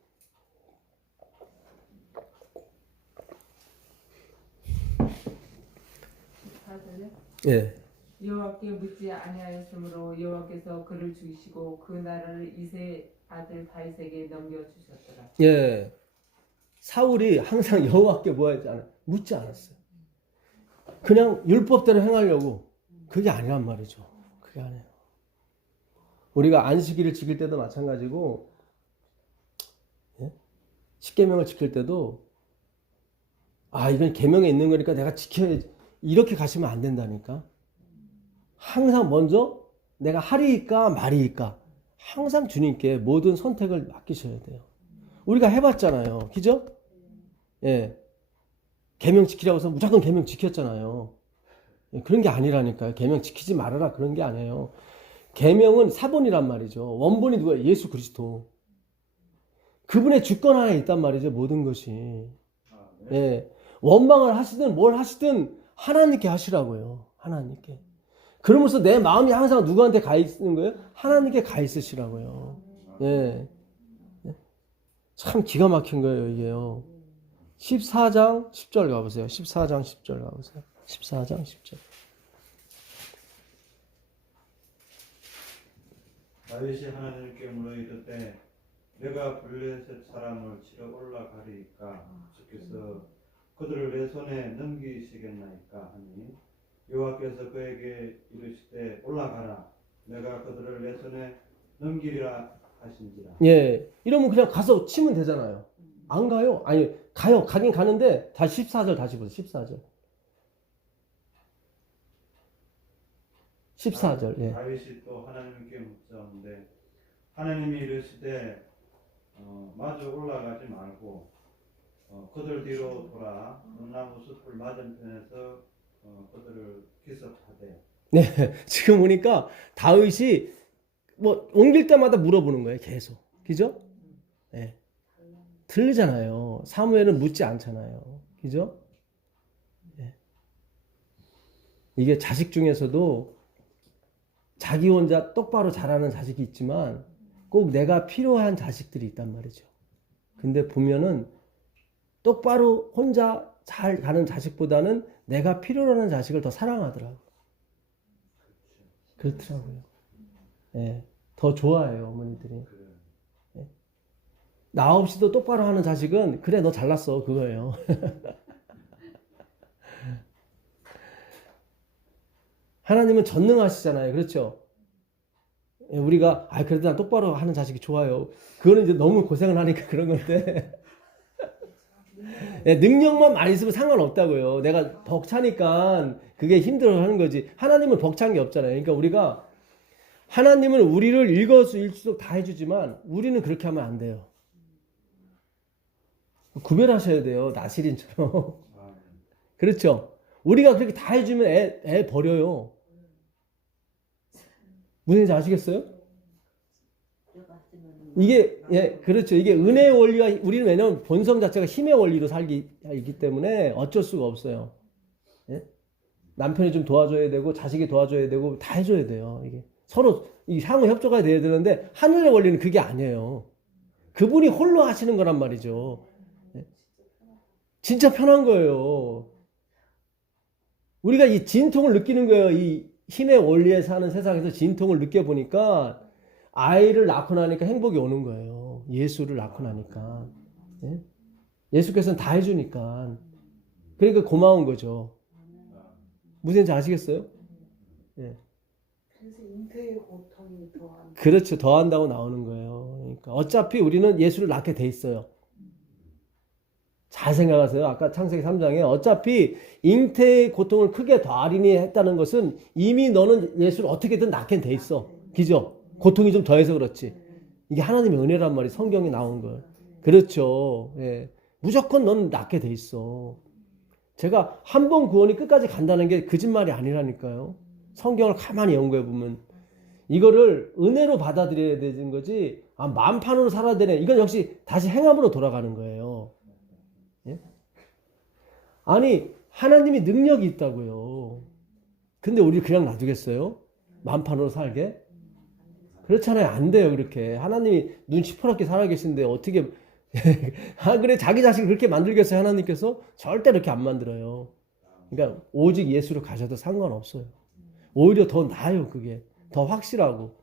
예. 여호와께 묻지 아니하였으므로 여호와께서 그를 죽이시고 그 나라를 이세 아들 다윗에게 넘겨주셨더라. 예. 사울이 항상 여호와께 뭐 하지 않아? 묻지 않았어요. 그냥 율법대로 행하려고. 그게 아니란 말이죠. 그게 아니에요. 우리가 안식일을 지킬 때도 마찬가지고, 예? 십계명을 지킬 때도, 아, 이건 계명에 있는 거니까 내가 지켜야지. 이렇게 가시면 안 된다니까. 항상 먼저 내가 하리이까 말이이까. 항상 주님께 모든 선택을 맡기셔야 돼요. 우리가 해봤잖아요. 그죠? 예. 계명 지키라고 해서 무조건 계명 지켰잖아요. 예, 그런 게 아니라니까요. 계명 지키지 말아라 그런 게 아니에요. 계명은 사본이란 말이죠. 원본이 누구예요? 예수 그리스도. 그분의 주권 하에 있단 말이죠. 모든 것이. 예. 원망을 하시든 뭘 하시든 하나님께 하시라고요. 하나님께. 그러면서 내 마음이 항상 누구한테 가 있는 거예요? 하나님께 가 있으시라고요. 예. 참 기가 막힌 거예요, 이게요. 14장 10절 가보세요. 14장 10절 가보세요. 14장 10절. 다윗이 하나님께 물어 이르되 내가 블레셋 사람을 치러 올라가리이까 주께서 그들을 내 손에 넘기시겠나이까 하니 여호와께서 그에게 이르시되 올라가라 내가 그들을 내 손에 넘기리라 하신지라. 예. 이러면 그냥 가서 치면 되잖아요. 안 가요. 아니 가요. 가긴 가는데 다시 14절 다시 보세요. 14절. 14절. 예. 다윗이 또 하나님께 묻자는데 하나님이 이르시되 마주 올라가지 말고 그들 뒤로 돌아 은나무 숲을 맞은편에서 그들을 기습하되. 네. 지금 보니까 다윗이 뭐 옮길 때마다 물어보는 거예요. 계속. 그죠? 예. 틀리잖아요. 사무엘은 묻지 않잖아요. 그죠? 예. 이게 자식 중에서도 자기 혼자 똑바로 자라는 자식이 있지만 꼭 내가 필요한 자식들이 있단 말이죠. 근데 보면은 똑바로 혼자 잘 가는 자식보다는 내가 필요로 하는 자식을 더 사랑하더라고요. 그렇더라고요. 예. 더 좋아해요, 어머니들이. 예. 나 없이도 똑바로 하는 자식은 그래 너 잘났어 그거예요. 하나님은 전능하시잖아요. 그렇죠? 예, 우리가 그래도 난 똑바로 하는 자식이 좋아요. 그거는 이제 너무 고생을 하니까 그런 건데 예, 능력만 많이 있으면 상관없다고요. 내가 벅차니까 그게 힘들어하는 거지. 하나님은 벅찬 게 없잖아요. 그러니까 우리가 하나님은 우리를 일거수일투족 다 해주지만 우리는 그렇게 하면 안 돼요. 구별하셔야 돼요. 나시린처럼. 그렇죠? 우리가 그렇게 다 해주면 애 버려요. 무슨 얘기인지 아시겠어요? 이게 그렇죠. 이게 은혜의 원리가 우리는 왜냐면 본성 자체가 힘의 원리로 살기 때문에 어쩔 수가 없어요. 예? 남편이 좀 도와줘야 되고 자식이 도와줘야 되고 다 해줘야 돼요. 이게 서로 이 상호 협조가 돼야 되는데 하늘의 원리는 그게 아니에요. 그분이 홀로 하시는 거란 말이죠. 예? 진짜 편한 거예요. 우리가 이 진통을 느끼는 거예요. 이 힘의 원리에 사는 세상에서 진통을 느껴보니까 아이를 낳고 나니까 행복이 오는 거예요. 예수를 낳고 나니까. 예? 예수께서는 다 해주니까. 그러니까 고마운 거죠. 무슨 얘기인지 아시겠어요? 예. 그래서 잉태의 고통이 더한. 그렇죠. 더한다고 나오는 거예요. 그러니까 어차피 우리는 예수를 낳게 돼 있어요. 잘 생각하세요. 아까 창세기 3장에 어차피 잉태의 고통을 크게 더하리니 했다는 것은 이미 너는 예수를 어떻게든 낳게 돼 있어. 그죠? 고통이 좀 더해서 그렇지. 이게 하나님의 은혜란 말이 성경에 나온 거. 그렇죠. 예. 무조건 넌 낳게 돼 있어. 제가 한 번 구원이 끝까지 간다는 게 거짓말이 아니라니까요. 성경을 가만히 연구해 보면 이거를 은혜로 받아들여야 되는 거지. 만판으로 살아야 되네. 이건 역시 다시 행함으로 돌아가는 거예요. 예? 아니 하나님이 능력이 있다고요. 근데 우리 그냥 놔두겠어요? 만판으로 살게? 그렇잖아요. 안 돼요. 그렇게 하나님이 눈 시퍼렇게 살아계신데 어떻게 그래 자기 자식을 그렇게 만들겠어요? 하나님께서 절대 그렇게 안 만들어요. 그러니까 오직 예수로 가셔도 상관없어요. 오히려 더 나아요. 그게 더 확실하고.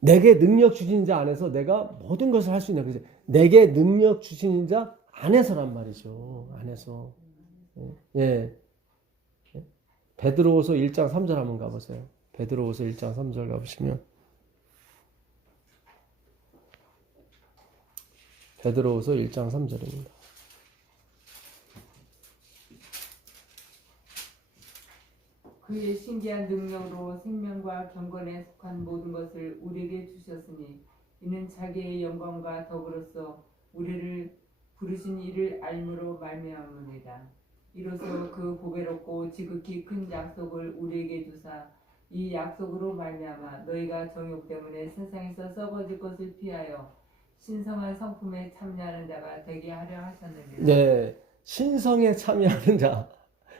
내게 능력 주신 자 안에서 내가 모든 것을 할 수 있는 거죠. 내게 능력 주신 자 안에서란 말이죠. 안에서. 예. 베드로후서 1장 3절 한번 가보세요. 베드로후서 1장 3절 가보시면 베드로후서 1장 3절입니다. 그의 신기한 능력으로 생명과 경건에 속한 모든 것을 우리에게 주셨으니 이는 자기의 영광과 더불어서 우리를 부르신 이를 알므로 말미암음이다. 이로써 그 보배롭고 지극히 큰 약속을 우리에게 주사 이 약속으로 말미암아 너희가 정욕 때문에 세상에서 썩어질 것을 피하여 신성한 성품에 참여하는 자가 되게 하려 하셨느니라. 네, 신성에 참여하는 자.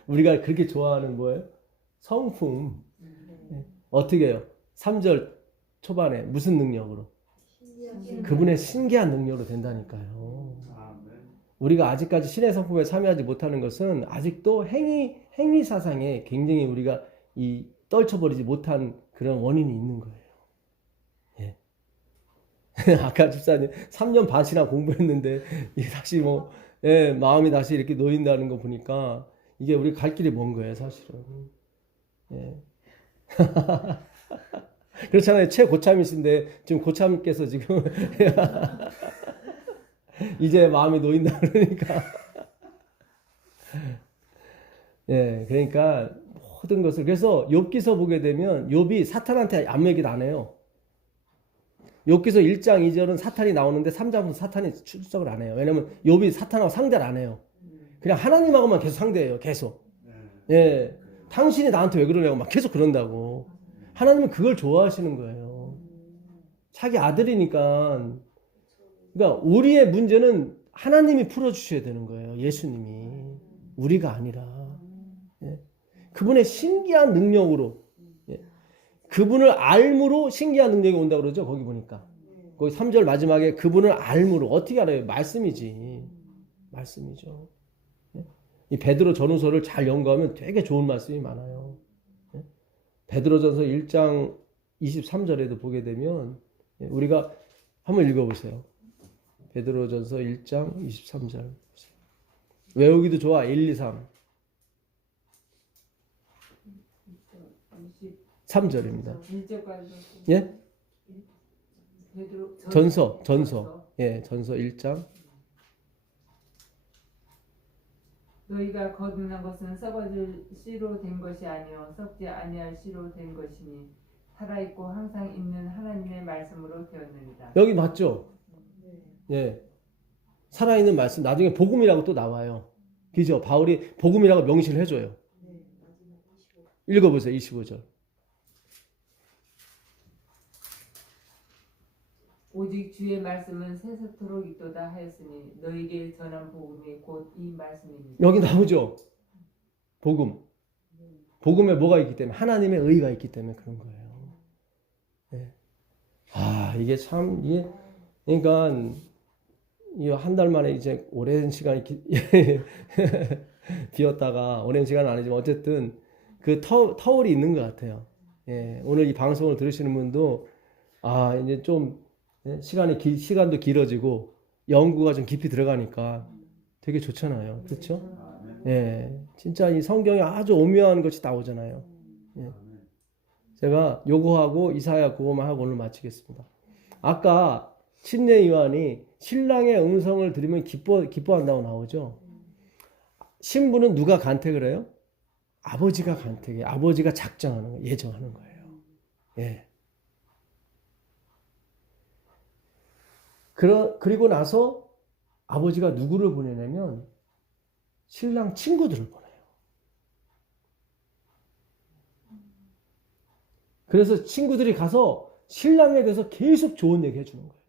우리가 그렇게 좋아하는 뭐예요? 성품. 어떻게 해요? 3절 초반에 무슨 능력으로? 그분의 신기한 능력으로 된다니까요. 우리가 아직까지 신의 성품에 참여하지 못하는 것은 아직도 행위 사상에 굉장히 우리가 이 떨쳐버리지 못한 그런 원인이 있는 거예요. 예. 아까 집사님 3년 반이나 공부했는데 다시 마음이 다시 이렇게 놓인다는 거 보니까 이게 우리 갈 길이 먼 거예요, 사실은. 예. 그렇잖아요. 최고참이신데 지금 고참께서 지금 이제 마음이 놓인다 그러니까. 예, 그러니까 모든 것을 그래서 욥기서 보게 되면 욥이 사탄한테 아무 얘기도 안 해요. 욥기서 1장 2절은 사탄이 나오는데 3장부터 사탄이 출석을 안 해요. 왜냐면 욥이 사탄하고 상대를 안 해요. 그냥 하나님하고만 계속 상대해요. 계속. 예, 당신이 나한테 왜 그러냐고 막 계속 그런다고. 하나님은 그걸 좋아하시는 거예요. 자기 아들이니까. 그러니까 우리의 문제는 하나님이 풀어주셔야 되는 거예요. 예수님이. 우리가 아니라. 예. 그분의 신기한 능력으로. 예. 그분을 알므로 신기한 능력이 온다고 그러죠. 거기 보니까. 거기 3절 마지막에 그분을 알므로. 어떻게 알아요? 말씀이지. 말씀이죠. 예. 이 베드로 전후서를 잘 연구하면 되게 좋은 말씀이 많아요. 예. 베드로전서 1장 23절에도 보게 되면 우리가 한번 읽어보세요. 베드로전서 1장 23절 외우기도 좋아. 1, 2, 3 3절입니다. 1절까지. 예? 베드로 전서. 예, 전서 1장. 너희가 거듭난 것은 썩어질 씨로 된 것이 아니요 썩지 아니할 씨로 된 것이니 살아있고 항상 있는 하나님의 말씀으로 되었느니라. 여기 맞죠? 예. 살아있는 말씀. 나중에 복음이라고 또 나와요. 그죠? 바울이 복음이라고 명시를 해줘요. 읽어보세요. 25절. 오직 주의 말씀은 세세토록 있도다 하였으니 너희에게 전한 복음이 곧 이 말씀입니다. 여기 나오죠? 복음. 복음에 뭐가 있기 때문에? 하나님의 의가 있기 때문에 그런 거예요. 예. 아, 이게 참, 이게, 그러니까, 이 한 달 만에 이제 오랜 시간이 비었다가, 오랜 시간은 아니지만 어쨌든 그 터울이 있는 것 같아요. 예. 오늘 이 방송을 들으시는 분도, 아, 이제 좀, 예, 시간도 길어지고, 연구가 좀 깊이 들어가니까 되게 좋잖아요. 그렇죠? 예. 진짜 이 성경에 아주 오묘한 것이 나오잖아요. 예. 제가 요거하고 이사야 그거만 하고 오늘 마치겠습니다. 아까 침례 요한이 신랑의 음성을 들으면 기뻐한다고 나오죠. 신부는 누가 간택을 해요? 아버지가 간택해요. 아버지가 작정하는 거예요. 예정하는 거예요. 예. 그리고 나서 아버지가 누구를 보내냐면 신랑 친구들을 보내요. 그래서 친구들이 가서 신랑에 대해서 계속 좋은 얘기 해주는 거예요.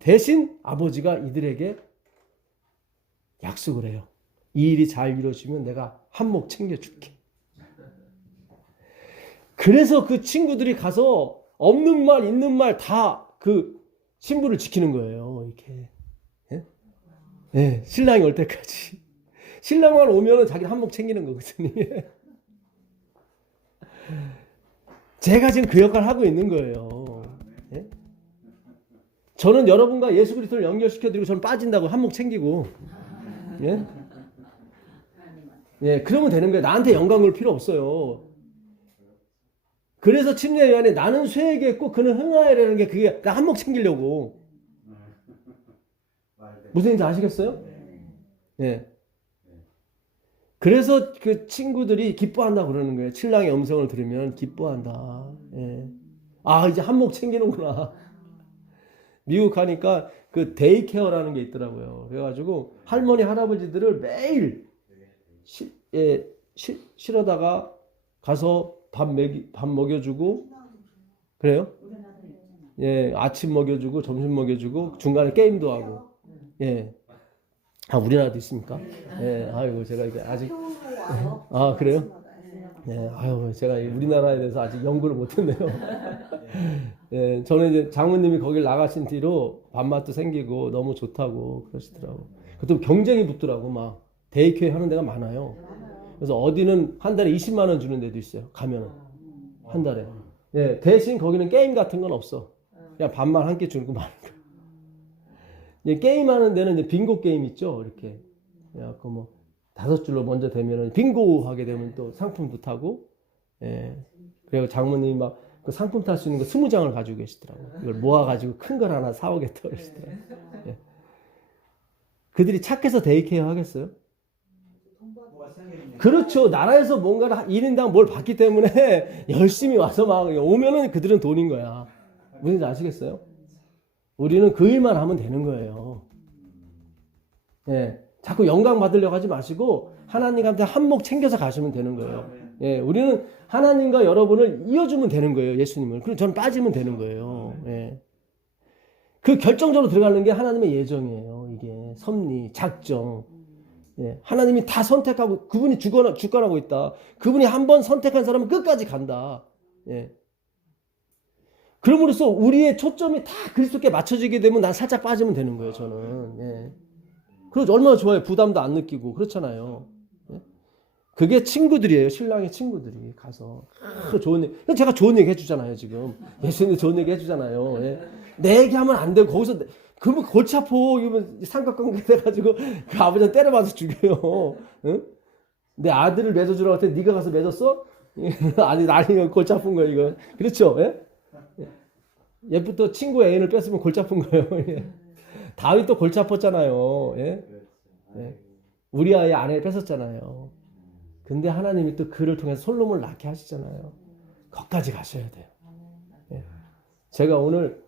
대신 아버지가 이들에게 약속을 해요. 이 일이 잘 이루어지면 내가 한몫 챙겨줄게. 그래서 그 친구들이 가서 없는 말 있는 말 다 그 신부를 지키는 거예요. 이렇게. 예? 예, 신랑이 올 때까지. 신랑만 오면은 자기는 한몫 챙기는 거거든요. 제가 지금 그 역할을 하고 있는 거예요. 예? 저는 여러분과 예수 그리스도를 연결시켜드리고 저는 빠진다고 한몫 챙기고, 예? 예, 그러면 되는 거예요. 나한테 영광 올 필요 없어요. 그래서 침례 요한에 나는 쇠에게 있고 그는 흥하여라는 게 그게 나 한몫 챙기려고. 무슨 얘기인지 아시겠어요? 예. 그래서 그 친구들이 기뻐한다 그러는 거예요. 신랑의 음성을 들으면 기뻐한다. 예. 아, 이제 한몫 챙기는구나. 미국 가니까 그 데이케어라는 게 있더라고요. 그래가지고 할머니 할아버지들을 매일 실어다가 가서 밥 먹여주고 그래요? 예, 아침 먹여주고 점심 먹여주고 중간에 게임도 하고. 예. 아, 우리나라도 있습니까? 예. 아이고 제가 이게 아직 아, 그래요? 예. 아유, 제가 우리나라에 대해서 아직 연구를 못 했네요. 예. 저는 이제 장모님이 거길 나가신 뒤로 밥맛도 생기고 너무 좋다고 그러시더라고. 그것도 경쟁이 붙더라고. 막 데이케어 하는 데가 많아요. 그래서 어디는 한 달에 20만 원 주는 데도 있어요. 가면은 한 달에. 예, 대신 거기는 게임 같은 건 없어. 그냥 밥만 한 끼 주고 마는 거. 예, 게임 하는 데는 이제 빙고 게임 있죠. 이렇게. 그래갖고 뭐 5줄로 먼저 되면은 빙고 하게 되면 또 상품도 타고. 예. 그리고 장모님이 막 그 상품 탈 수 있는 거 20장을 가지고 계시더라고요. 이걸 모아가지고 큰 걸 하나 사오겠다고 그러시더라고요. 예. 그들이 착해서 데이케어 하겠어요? 뭐가 생겼네. 그렇죠. 나라에서 뭔가를 1인당 뭘 받기 때문에 열심히 와서 막 오면은 그들은 돈인 거야. 무슨지 아시겠어요? 우리는 그 일만 하면 되는 거예요. 예. 자꾸 영광 받으려고 하지 마시고 하나님한테 한몫 챙겨서 가시면 되는 거예요. 예. 우리는 하나님과 여러분을 이어주면 되는 거예요. 예수님을. 그럼 저는 빠지면 되는 거예요. 예. 그 결정적으로 들어가는 게 하나님의 예정이에요. 이게 섭리, 작정. 예. 하나님이 다 선택하고 그분이 주권하고 있다. 그분이 한번 선택한 사람은 끝까지 간다. 예. 그럼으로써 우리의 초점이 다 그리스도께 맞춰지게 되면 난 살짝 빠지면 되는 거예요. 저는. 예. 그래서 얼마나 좋아요. 부담도 안 느끼고 그렇잖아요. 예. 그게 친구들이에요. 신랑의 친구들이 가서 좋은 얘기. 제가 좋은 얘기 해주잖아요. 지금 예수님 좋은 얘기 해주잖아요. 예. 내 얘기하면 안 되고 거기서 그러면 골치 아파. 이러면 삼각관계 돼가지고 그 아버지한테 때려맞아 죽여요. 응? 내 아들을 맺어주라고 할 때 네가 가서 맺었어? 아니 나는 골치 아픈 거야 이거. 그렇죠? 예? 얘부터 친구 애인을 뺐으면 골치 아픈 거예요. 예. 다윗도 골치 아팠잖아요. 예? 예. 우리아의 아내를 뺐었잖아요. 근데 하나님이 또 그를 통해서 솔로몬을 낳게 하시잖아요. 거기까지 가셔야 돼요. 예. 제가 오늘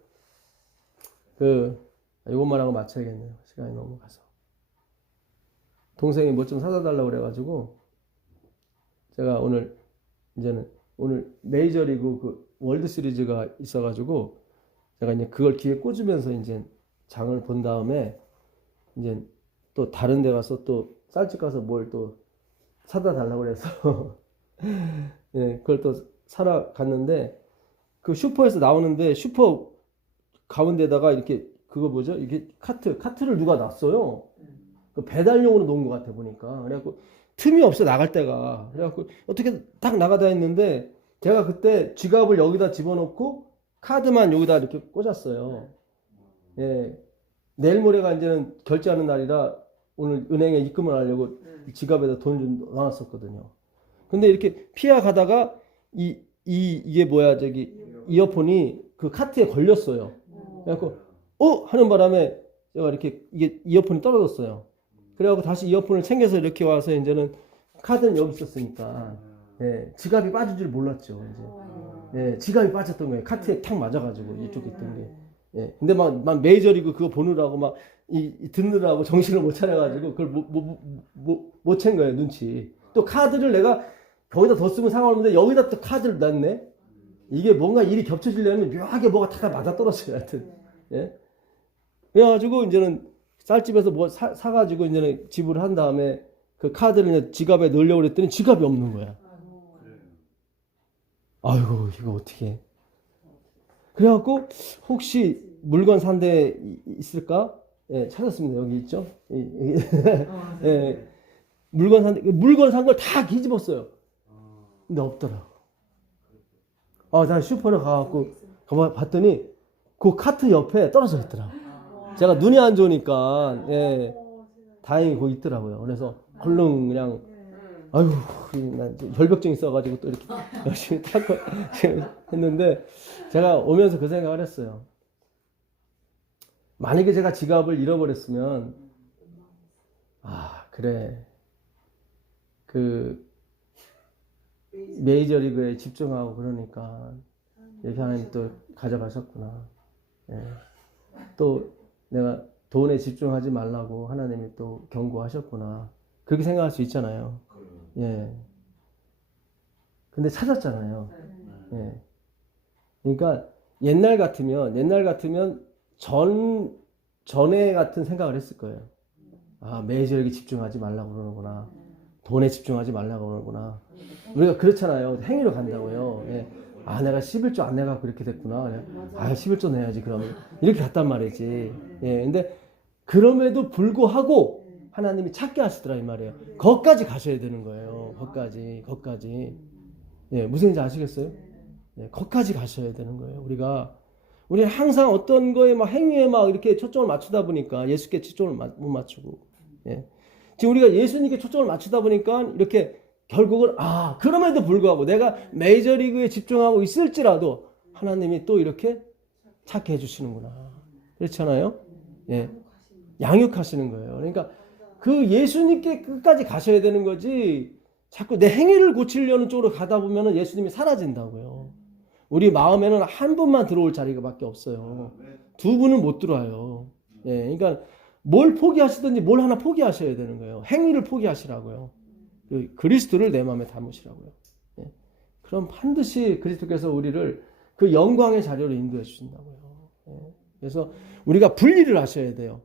이것만 하고 마쳐야겠네요. 시간이 너무 가서. 동생이 뭐 좀 사다 달라고 그래가지고 제가 오늘 메이저리그 그 월드 시리즈가 있어가지고 제가 이제 그걸 귀에 꽂으면서 이제 장을 본 다음에 이제 또 다른 데 가서 또 쌀집 가서 뭘 또 사다 달라고 그래서 예, 그걸 또 사러 갔는데 그 슈퍼에서 나오는데 슈퍼 가운데다가 이렇게 그거 뭐죠? 이게 카트를 누가 놨어요. 그 배달용으로 놓은 것 같아 보니까. 그래갖고 틈이 없어 나갈 때가. 그래갖고 어떻게 딱 나가다 했는데 제가 그때 지갑을 여기다 집어넣고 카드만 여기다 이렇게 꽂았어요. 예. 내일 모레가 이제는 결제하는 날이라 오늘 은행에 입금을 하려고 지갑에다 돈 좀 넣어놨었거든요. 근데 이렇게 피하 가다가 이게 뭐야 이어폰이 그 카트에 걸렸어요. 그래갖고 하는 바람에 제가 이렇게 이게 이어폰이 떨어졌어요. 그래갖고 다시 이어폰을 챙겨서 이렇게 와서 이제는 카드는 여기 있었으니까 예, 지갑이 빠진 줄 몰랐죠. 이제 예, 지갑이 빠졌던 거예요. 카트에 탁 맞아가지고 이쪽에 있던 게. 예, 근데 막 메이저리그 그거 보느라고 막 듣느라고 정신을 못 차려가지고 그걸 못 챈 거예요. 눈치. 또 카드를 내가 거기다 뒀으면 상관없는데 여기다 또 카드를 놨네. 이게 뭔가 일이 겹쳐지려면 묘하게 뭐가 다 맞아 떨어져요. 하여튼. 예. 그래가지고 이제는 쌀집에서 뭐 사가지고 이제는 지불을 한 다음에 그 카드를 이제 지갑에 넣으려고 그랬더니 지갑이 없는 거야. 아이고, 이거 어떻게. 그래갖고 혹시 물건 산 데 있을까? 예, 찾았습니다. 여기 있죠? 예, 물건 산 걸 다 뒤집었어요. 근데 없더라고. 난 슈퍼를 가갖고 봤더니 그 카트 옆에 떨어져 있더라고. 제가 눈이 안 좋으니까 예, 다행히 거기 있더라고요. 그래서 얼른 그냥 아유, 난 결벽증 있어가지고 또 이렇게 열심히 닦고 했는데 제가 오면서 그 생각을 했어요. 만약에 제가 지갑을 잃어버렸으면 그래 그 메이저리그에 집중하고 그러니까 이렇게 하나님 또 가져가셨구나. 예. 또 내가 돈에 집중하지 말라고 하나님이 또 경고하셨구나. 그렇게 생각할 수 있잖아요. 예. 근데 찾았잖아요. 예. 그러니까 옛날 같으면 전에 같은 생각을 했을 거예요. 메이저리그 집중하지 말라고 그러는구나. 돈에 집중하지 말라고 그러는구나. 우리가 그렇잖아요. 행위로 간다고요. 예. 내가 11조 안 내가 그렇게 됐구나. 11조 내야지 그러면. 이렇게 갔단 말이지. 예. 근데 그럼에도 불구하고 하나님이 찾게 하시더라 이 말이에요. 거기까지 가셔야 되는 거예요. 거기까지. 예, 무슨 인지 아시겠어요? 예, 거기까지 가셔야 되는 거예요. 우리는 항상 어떤 거에 막 행위에 막 이렇게 초점을 맞추다 보니까 예수께 초점을 못 맞추고. 예. 지금 우리가 예수님께 초점을 맞추다 보니까 이렇게 결국은 그럼에도 불구하고 내가 메이저리그에 집중하고 있을지라도 하나님이 또 이렇게 찾게 해주시는구나. 그렇잖아요? 예. 양육하시는 거예요. 그러니까 그 예수님께 끝까지 가셔야 되는 거지, 자꾸 내 행위를 고치려는 쪽으로 가다 보면 예수님이 사라진다고요. 우리 마음에는 한 분만 들어올 자리가 밖에 없어요. 두 분은 못 들어와요. 예. 그러니까 뭘 포기하시든지 뭘 하나 포기하셔야 되는 거예요. 행위를 포기하시라고요. 그 그리스도를 내 마음에 담으시라고요. 예. 그럼 반드시 그리스도께서 우리를 그 영광의 자리로 인도해 주신다고요. 예. 그래서 우리가 분리를 하셔야 돼요.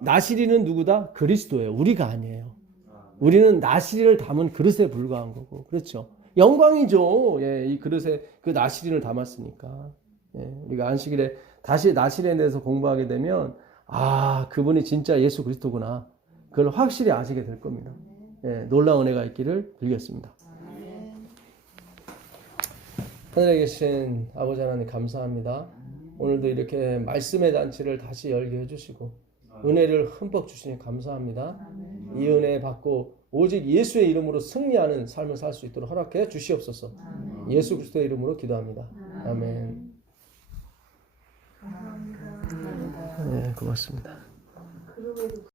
나시리는 누구다? 그리스도예요. 우리가 아니에요. 우리는 나시리를 담은 그릇에 불과한 거고, 그렇죠? 영광이죠. 예, 이 그릇에 그 나시린을 담았으니까. 예, 우리가 안식일에 다시 나시린에 대해서 공부하게 되면, 아, 그분이 진짜 예수 그리스도구나, 그걸 확실히 아시게 될 겁니다. 예, 놀라운 은혜가 있기를 빌겠습니다. 하늘에 계신 아버지 하나님 감사합니다. 오늘도 이렇게 말씀의 잔치를 다시 열게 해주시고 은혜를 흠뻑 주시니 감사합니다. 이 은혜 받고 오직 예수의 이름으로 승리하는 삶을 살 수 있도록 허락해 주시옵소서. 예수 그리스도의 이름으로 기도합니다. 아멘. 네, 고맙습니다.